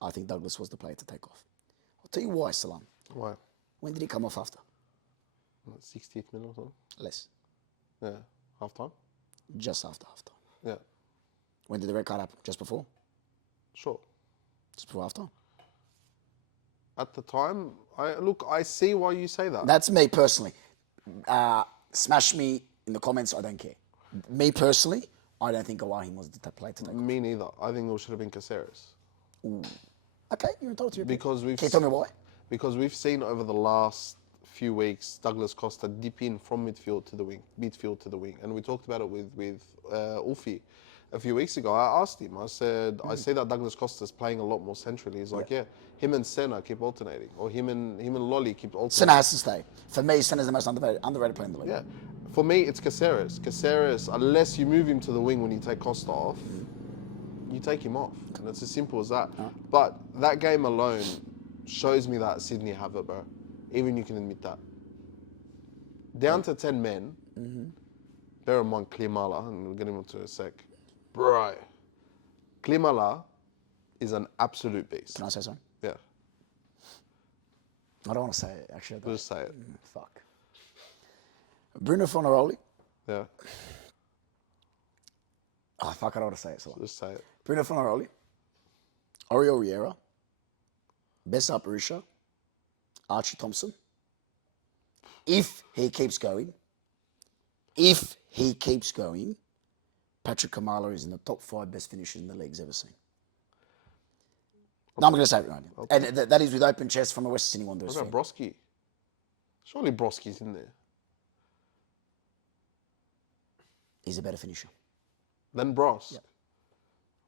I think Douglas was the player to take off. I'll tell you why, Salam. Why? When did he come off after? 60th minute or something? Less. Yeah. Half time? Just after half time. Yeah. When did the red card happen? Just before? Sure. Just before half time. at the time. I see why you say that. That's me personally. Smash me in the comments. I don't care. Me personally, I don't think Awahim was the player to take. Me neither. I think it should have been Caceres. Okay, you're entitled to your opinion. Because we've Can you tell me why? Because we've seen over the last few weeks Douglas Costa dip in from midfield to the wing, and we talked about it with Ulfi a few weeks ago. I asked him. I said, I see that Douglas Costa's playing a lot more centrally. He's like, yeah, him and Senna keep alternating, or him and Lolly keep alternating. Senna has to stay. For me, Senna's the most underrated player in the league. Yeah, for me it's Caceres. Caceres, unless you move him to the wing when you take Costa off, you take him off, and it's as simple as that. But that game alone shows me that Sydney have it, bro. Even you can admit that. Down to 10 men, bear in mind Klimala, and we'll get him into a sec. Bro, Klimala is an absolute beast. Can I say so? Yeah, I don't want to say it, actually. I don't. just say it. Fuck. Bruno Fornaroli. Yeah, Oh, fuck, I don't want to say it. So just say it. Bruno Fornaroli. Oriol Riera. Bessa Barisha. Archie Thompson. If he keeps going, Patrick Kamala is in the top 5 best finishers in the league's ever seen. No, I'm going to say it right now. Okay. And that is with open chest from a West Sydney Wanderers What fan. about Broski? Surely Broski's in there. He's a better finisher. Then Bros. Yeah.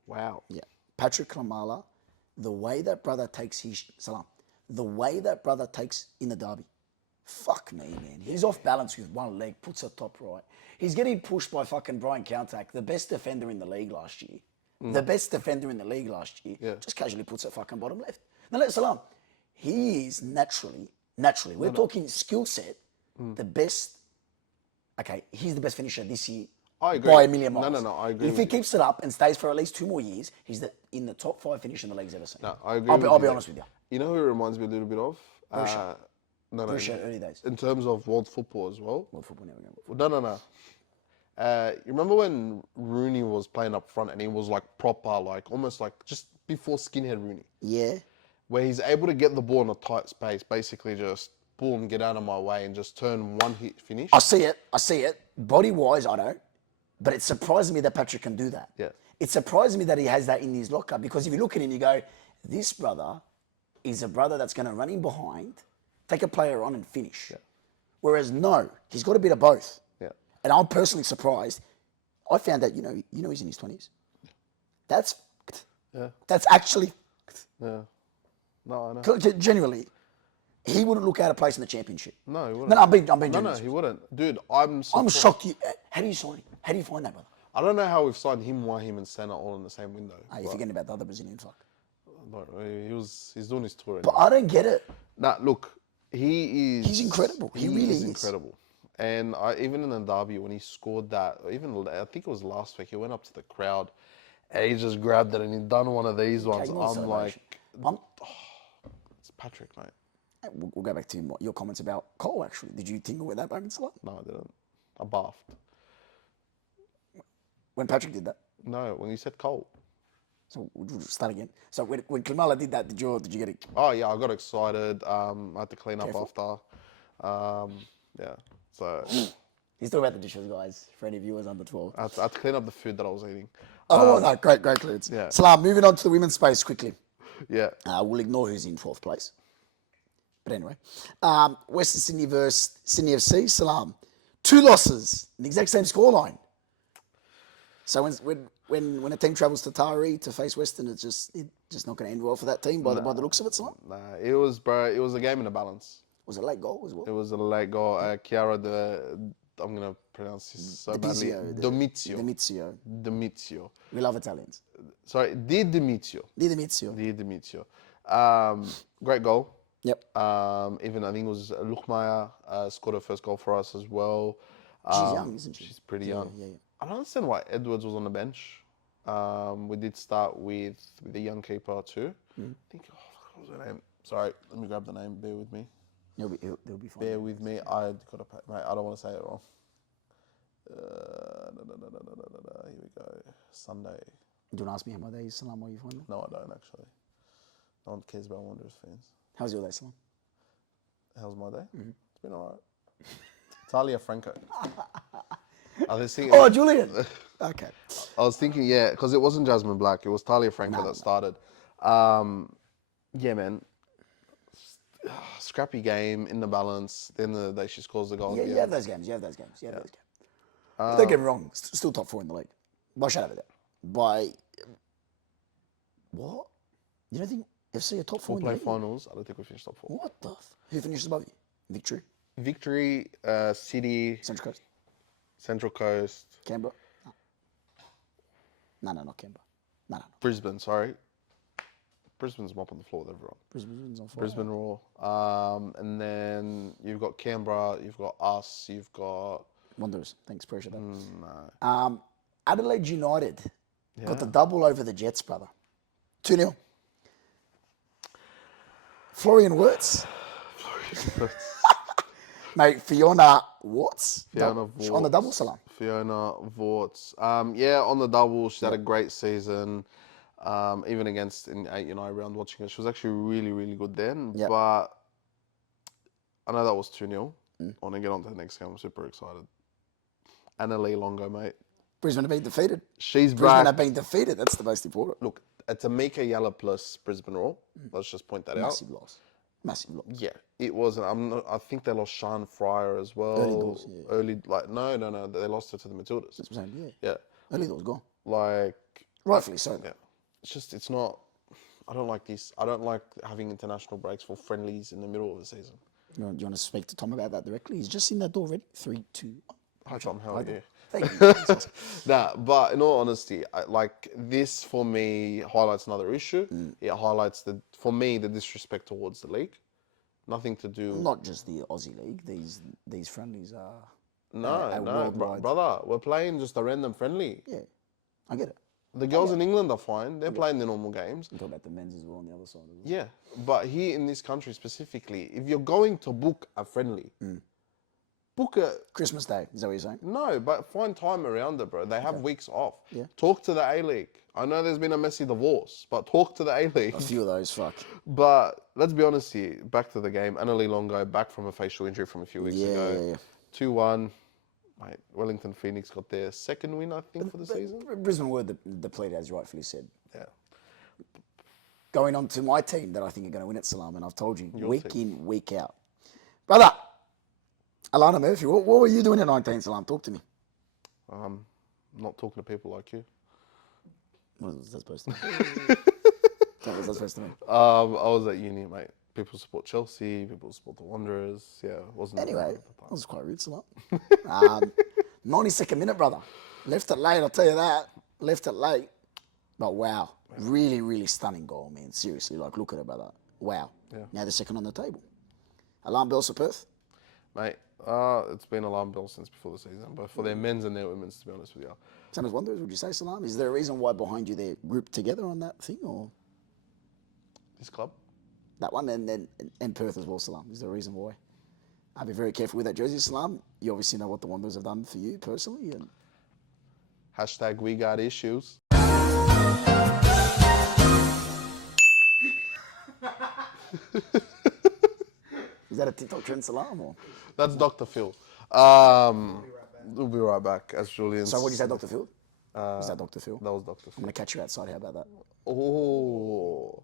Wow. Yeah. Patrick Kamala, the way that brother takes his salam, the way that brother takes in the derby, fuck me, man. He's off balance with one leg, puts it top right. He's getting pushed by fucking Brian Countack, the best defender in the league last year. The best defender in the league last year, just casually puts it fucking bottom left. Now, let salam. He is naturally, we're talking skill set, the best. Okay, he's the best finisher this year. I agree. By a million miles. No, I agree If he keeps it up and stays for at least 2 more years, he's in the top 5 finisher in the league's ever seen. No, I agree. I'll be honest with you. You know who it reminds me a little bit of? Barisha. No. Barisha, early days. In terms of world football as well. World football never going. No. You remember when Rooney was playing up front and he was like proper, like almost like just before skinhead Rooney, Yeah. where he's able to get the ball in a tight space, basically just boom, get out of my way and just turn one hit finish. I see it. Body wise, I don't. But it surprises me that Patrick can do that. Yeah. It surprises me that he has that in his locker, because if you look at him, you go, this brother is a brother that's going to run in behind, take a player on and finish. Yeah. Whereas no, he's got a bit of both. Yeah. And I'm personally surprised. I found that, he's in his 20s. That's actually, Yeah. No, I know. genuinely, he wouldn't look out of place in the championship. No, he wouldn't. No, I'm being No, genuine. he wouldn't. Dude, I'm I'm shocked. How do you sign him? How do you find that, brother? I don't know how we've signed him, Wahim, and Senna all in the same window. You're forgetting about the other Brazilian fuck. But he's doing his tour. But I don't get it. Nah, look, he is. He's incredible. He really is. incredible. And even in the derby, when he scored that, I think it was last week, he went up to the crowd and he just grabbed it and he done one of these ones. ignore the I'm like, celebration. it's Patrick, mate. We'll go back to your comments about Cole, actually. Did you tingle with that moment, Salah? No, I didn't. I baffed. When Patrick did that? No, when you said Cole. So we'll start again. So when Klimala did that, did you get it? Oh yeah, I got excited. I had to clean Careful. up after. Yeah, so He's talking about the dishes, guys, for any viewers under 12. I had to clean up the food that I was eating. No, great clearance. Yeah. Salam, moving on to the women's space quickly. Yeah. We'll ignore who's in 12th place. But anyway, Western Sydney versus Sydney FC. Salam, 2 losses, the exact same scoreline. So when a team travels to Taree to face Western, it's just not going to end well for that team by the looks of it. Salam. Nah, it was a game in a balance. Was it a late goal as well? It was a late goal. Chiara, I'm gonna pronounce this so badly. Domizio. We love Italians. Sorry, Di Domizio. Di Domizio. Di Domizio. Great goal. Yep. Even I think it was Luchmeyer scored her first goal for us as well. She's young, isn't she? She's pretty young. Yeah. I don't understand why Edwards was on the bench. We did start with the young keeper too. I think, what was her name? Sorry, let me grab the name. Bear with me. They'll be fine. Bear with me. I gotta, mate. I don't want to say it wrong. Here we go. Sunday. Do you want to ask me how my day is, Salam, while you find them? No, I don't actually. No one cares about Wanderers fans. How's your day, Salam? How's my day? Mm-hmm. It's been all right. Talia Franco. I was thinking, Oh, Julian. Okay. I was thinking, yeah, because it wasn't Jasmine Black. It was Talia Franco that started. Yeah, man. Scrappy game, in the balance. Then the day she scores the goal. Yeah, at the you have end. those games. You have those games. You have those games. But don't get me wrong. Still top 4 in the league. By shut over there. By what? You don't think FC are top 4 in the Play league? finals. I don't think we finished top 4. What the? Who finishes above you? Victory. Victory, City, Central Coast. Central Coast, Canberra. No, not Canberra. No. Brisbane. Sorry, Brisbane's mopping the floor with everyone. Brisbane's on fire. Brisbane Raw, and then you've got Canberra, you've got us, you've got Wanderers. Thanks, appreciate that. no. Adelaide United got the double over the Jets, brother. 2-0. Florian Wirtz. Mate, Fiona Watts. Fiona On the double, Salam. Fiona Vorts. Yeah, on the double, she had a great season. Even against in 8 United round watching her, she was actually really, really good then. Yep. But I know that was 2-0. I want to get on to the next game. I'm super excited. Annalee Longo, mate. Brisbane have been defeated. She's Brisbane back. have been defeated. That's the most important. Look, it's a Mika Yalla plus Brisbane Raw. Let's just point that out. Massive loss. Massive loss. Yeah, it was. I think they lost Sean Fryer as well. Early doors, yeah. Early, like no. They lost her to the Matildas. That's what I'm saying, Yeah, Early doors gone. like Rightfully so. yeah. It's not. I don't like this. I don't like having international breaks for friendlies in the middle of the season. You want to speak to Tom about that directly? He's just in that door already. 3, 2, 1. Hi Tom, how are you? Thank you. Nah, but in all honesty, like this for me highlights another issue. It highlights for me the disrespect towards the league. Nothing to do. Not just the Aussie League. These friendlies are. No, worldwide. brother. We're playing just a random friendly. Yeah, I get it. The girls in England are fine. They're playing the normal games. You talk about the men's as well on the other side. As well. Yeah, but here in this country specifically, if you're going to book a friendly, book a Christmas Day, is that what you're saying? no, but find time around it, bro. They have weeks off. Yeah. Talk to the A-League. I know there's been a messy divorce, but talk to the A-League. A few of those, fuck. But let's be honest here. Back to the game. Annalee Longo back from a facial injury from a few weeks ago. 2-1. Mate, Wellington Phoenix got their second win, I think, for the season. Brisbane were depleted, as you rightfully said. Yeah. Going on to my team that I think are going to win it, Salam, and I've told you, Your week team. in, week out. Brother, Alana Murphy, what were you doing at 19, Salam? Talk to me. Not talking to people like you. What was that supposed to mean? What was that supposed to mean? I was at uni, mate. People support Chelsea. People support the Wanderers. Yeah, wasn't. Anyway, that was quite rude, Salam. 92nd minute, brother. Left it late, I'll tell you that. Left it late. But wow, really, really stunning goal, man. Seriously, like, look at it, brother. Wow. Yeah. Now the second on the table. Alarm bells for Perth. Mate, it's been alarm bell since before the season, but for their men's and their women's, to be honest with you. Same as Wanderers, would you say, Salam? Is there a reason why behind you they're grouped together on that thing, or This club? that one, and Perth as well, Salam? Is there a reason why? I'll be very careful with that jersey, Salam. You obviously know what the Wanderers have done for you personally, and Hashtag we got issues. is that a TikTok trend, Salam? Or That's Dr. Phil. We'll be right back as Julian. so, what did you say, Dr. Phil? Was that Dr. Phil? That was Dr. I'm Phil. gonna catch you outside. How about that? Oh.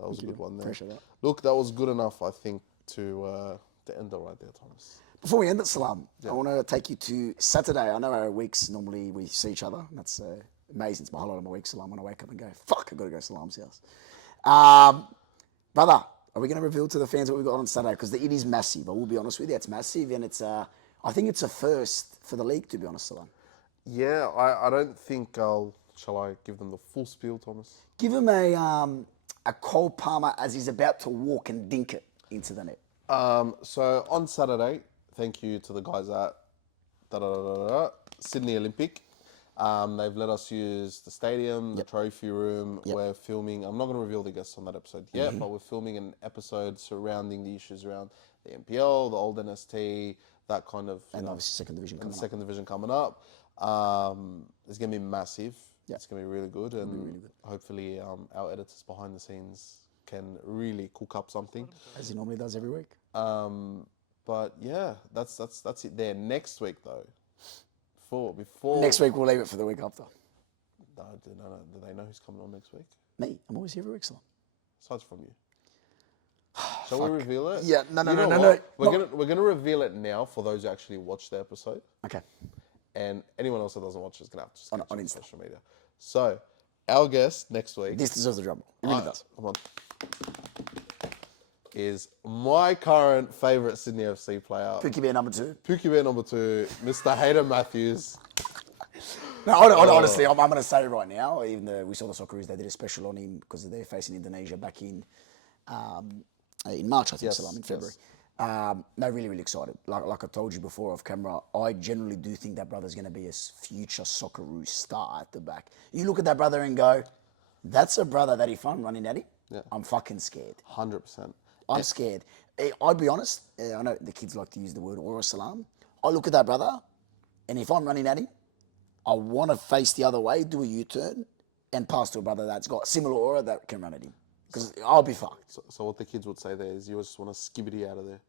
That was a good one there. Appreciate that. Look, that was good enough, I think, to end it right there, Thomas. Before we end it, Salam, I want to take you to Saturday. I know our weeks normally we see each other. And that's amazing. It's my highlight of my week, Salam. When I wake up and go, fuck, I got to go to Salam's house. Brother, are we going to reveal to the fans what we got on Saturday? Because it is massive. I will be honest with you, it's massive, and it's I think it's a first for the league, to be honest, Salam. Yeah, I don't think shall I give them the full spiel, Thomas? Give him a Cole Palmer as he's about to walk and dink it into the net. So on Saturday, thank you to the guys at Sydney Olympic. They've let us use the stadium, the trophy room. We're filming. I'm not going to reveal the guests on that episode yet, but we're filming an episode surrounding the issues around the NPL, the old NST, that kind of. And obviously second division coming up. Second division coming up. It's going to be massive. It's going to be really good, and hopefully our editors behind the scenes can really cook up something. As he normally does every week. But yeah, that's it there. Next week though, before Next week we'll leave it for the week after. No, do they know who's coming on next week? Me, I'm always here every week, Salam. Aside from you. Shall we reveal it? Yeah, no. We're gonna reveal it now for those who actually watch the episode. Okay. And anyone else that doesn't watch is gonna have to just On catch it Insta. social media. So, our guest next week. This deserves a drum roll. It really does. Come on. Is my current favourite Sydney FC player, Pookie Bear number 2. Pookie Bear number 2, Mr. Hayden Matthews. No, honestly, I'm going to say right now, even though we saw the Socceroos, they did a special on him because they're facing Indonesia back in March, I think, Yes, Salam, in February. No, really, really excited. Like I told you before off camera, I generally do think that brother's going to be a future Socceroo star at the back. You look at that brother and go, that's a brother that if I'm running at him, I'm fucking scared. 100%. I'm scared. I'd be honest, I know the kids like to use the word aura, Salam. I look at that brother, and if I'm running at him, I want to face the other way, do a U-turn, and pass to a brother that's got similar aura that can run at him. Because I'll be fucked. So what the kids would say there is you just want to skibbity out of there.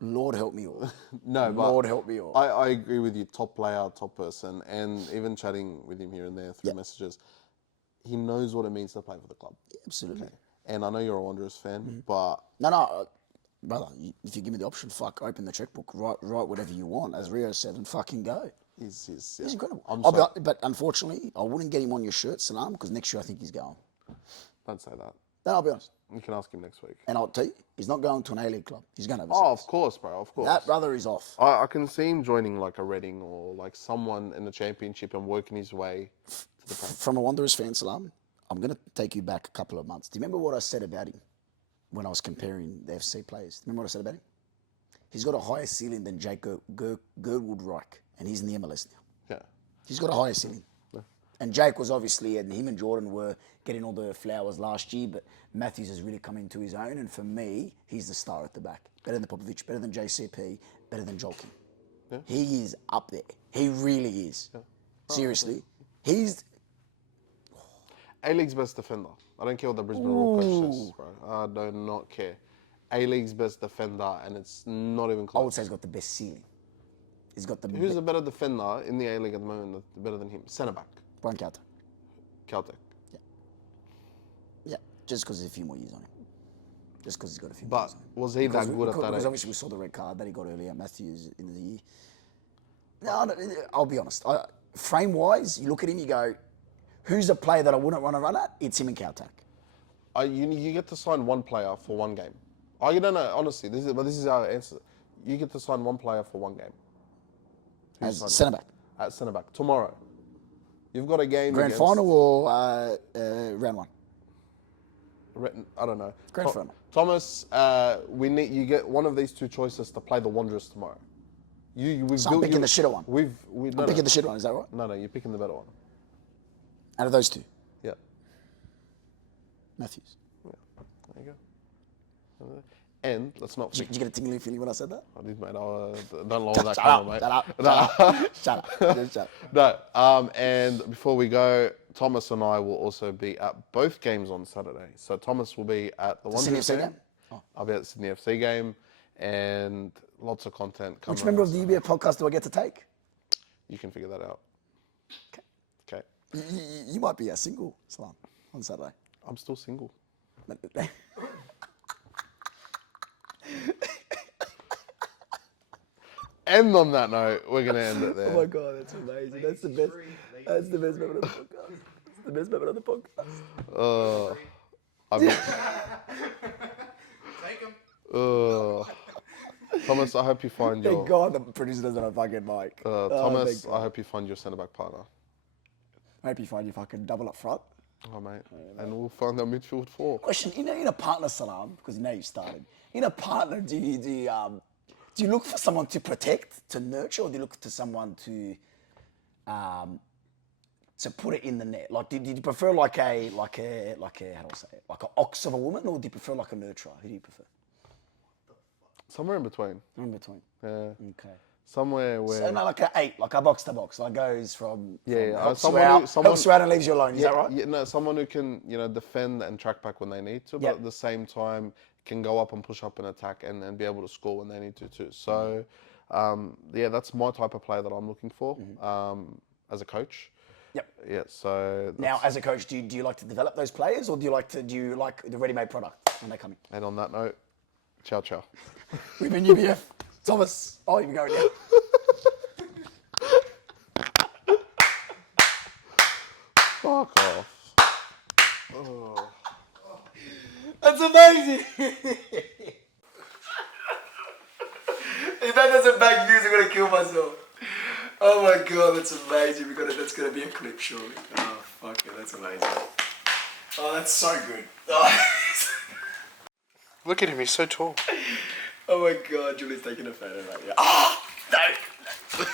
Lord help me all. No, but Lord help me all. I agree with you, top player, top person, and even chatting with him here and there through messages, he knows what it means to play for the club. Absolutely. And I know you're a Wanderers fan, but... No, brother, if you give me the option, fuck, open the checkbook, write whatever you want, as Rio said, and fucking go. He's incredible. I'm but unfortunately, I wouldn't get him on your shirt, Salam, because next year I think he's going. Don't say that. No, I'll be honest. You can ask him next week. And I'll tell you, he's not going to an A-League club. He's going overseas. Oh, of course, bro, of course. That brother is off. I can see him joining like a Reading or like someone in the championship and working his way to the Prem. From a Wanderers fan, Salam, I'm going to take you back a couple of months. Do you remember what I said about him when I was comparing the FC players? Remember what I said about him? He's got a higher ceiling than Jake Gerwood Reich, and he's in the MLS now. Yeah. He's got a higher ceiling. Yeah. And Jake was obviously, and him and Jordan were getting all the flowers last year, but Matthews has really come into his own, and for me, he's the star at the back. Better than Popovic, better than JCP, better than Jolkin. Yeah. He is up there. He really is. Yeah. Seriously. He's... A-League's best defender. I don't care what the Brisbane Roar coach says, bro. I do not care. A-League's best defender, and it's not even close. I would say he's got the best ceiling. He's got the... Who's a better defender in the A-League at the moment better than him? Centre-back. Brian Caltech. Caltech. Yeah, just because there's a few more years on him. Just because he's got a few more years on him. But was he that good at that Because age? obviously we saw the red card that he got earlier, Matthews, in the year. No, I'll be honest. Frame-wise, you look at him, you go, who's a player that I wouldn't want to run at? It's him and Caltech. You get to sign one player for one game. You don't know, honestly, this is our answer. You get to sign one player for one game. As centre-back. At centre-back. Tomorrow. You've got a game Grand final or round one? I don't know. Grand final. Thomas, you get one of these two choices to play the Wanderers tomorrow. So I'm picking the shitter one. I'm picking the shitter one, is that right? No, you're picking the better one. Out of those two? Yeah. Matthews. Yeah. There you go. And let's not... Did you get a tingling feeling when I said that? I did, mate. Don't lower that Shut camera, up, mate. Shut up. Just shut up. No. And before we go, Thomas and I will also be at both games on Saturday. So Thomas will be at the Sydney Wanderers FC game. game? Oh. I'll be at the Sydney FC game, and lots of content coming. Which member of the UBA podcast do I get to take? You can figure that out. Okay. You might be a single, Salam, on Saturday. I'm still single. And on that note, we're going to end it there. Oh my God, that's amazing. That's the best. That's the best moment of the podcast. That's the best moment of the podcast. Take him. Thomas, I hope you find your... Thank God the producer doesn't have a fucking mic. Thomas, I hope you find your centre-back partner. I hope you find your fucking double up front. Oh, mate. And we'll find our midfield four. Question, in a partner, Salam, because you started. In a partner, do you look for someone to protect, to nurture, or do you look to someone to put it in the net? Like, did you prefer like a how do I say it? Like an ox of a woman, or do you prefer like a nurturer? Who do you prefer? Somewhere in between. In between. Yeah. Okay. somewhere where So no, like a 8, like a box to box, like goes from helps, someone you who- out, someone- helps you out and leaves you alone. Is that right? Yeah, no, someone who can, defend and track back when they need to, but Yep. at the same time can go up and push up and attack and be able to score when they need to too. So, that's my type of player that I'm looking for as a coach. Yep. Yeah, so Now, as a coach, do you like to develop those players, or do you like the ready-made product when they come in? and on that note, ciao ciao. We've been UBF. Thomas, I'll even go now. Fuck off. That's amazing. If that doesn't back views, I'm gonna kill myself. Oh my god, that's amazing. That's gonna be a clip, surely. Oh fuck it, that's amazing. Oh, that's so good. Oh, Look at him, he's so tall. oh my god, Julie's taking a photo right now. Oh, no.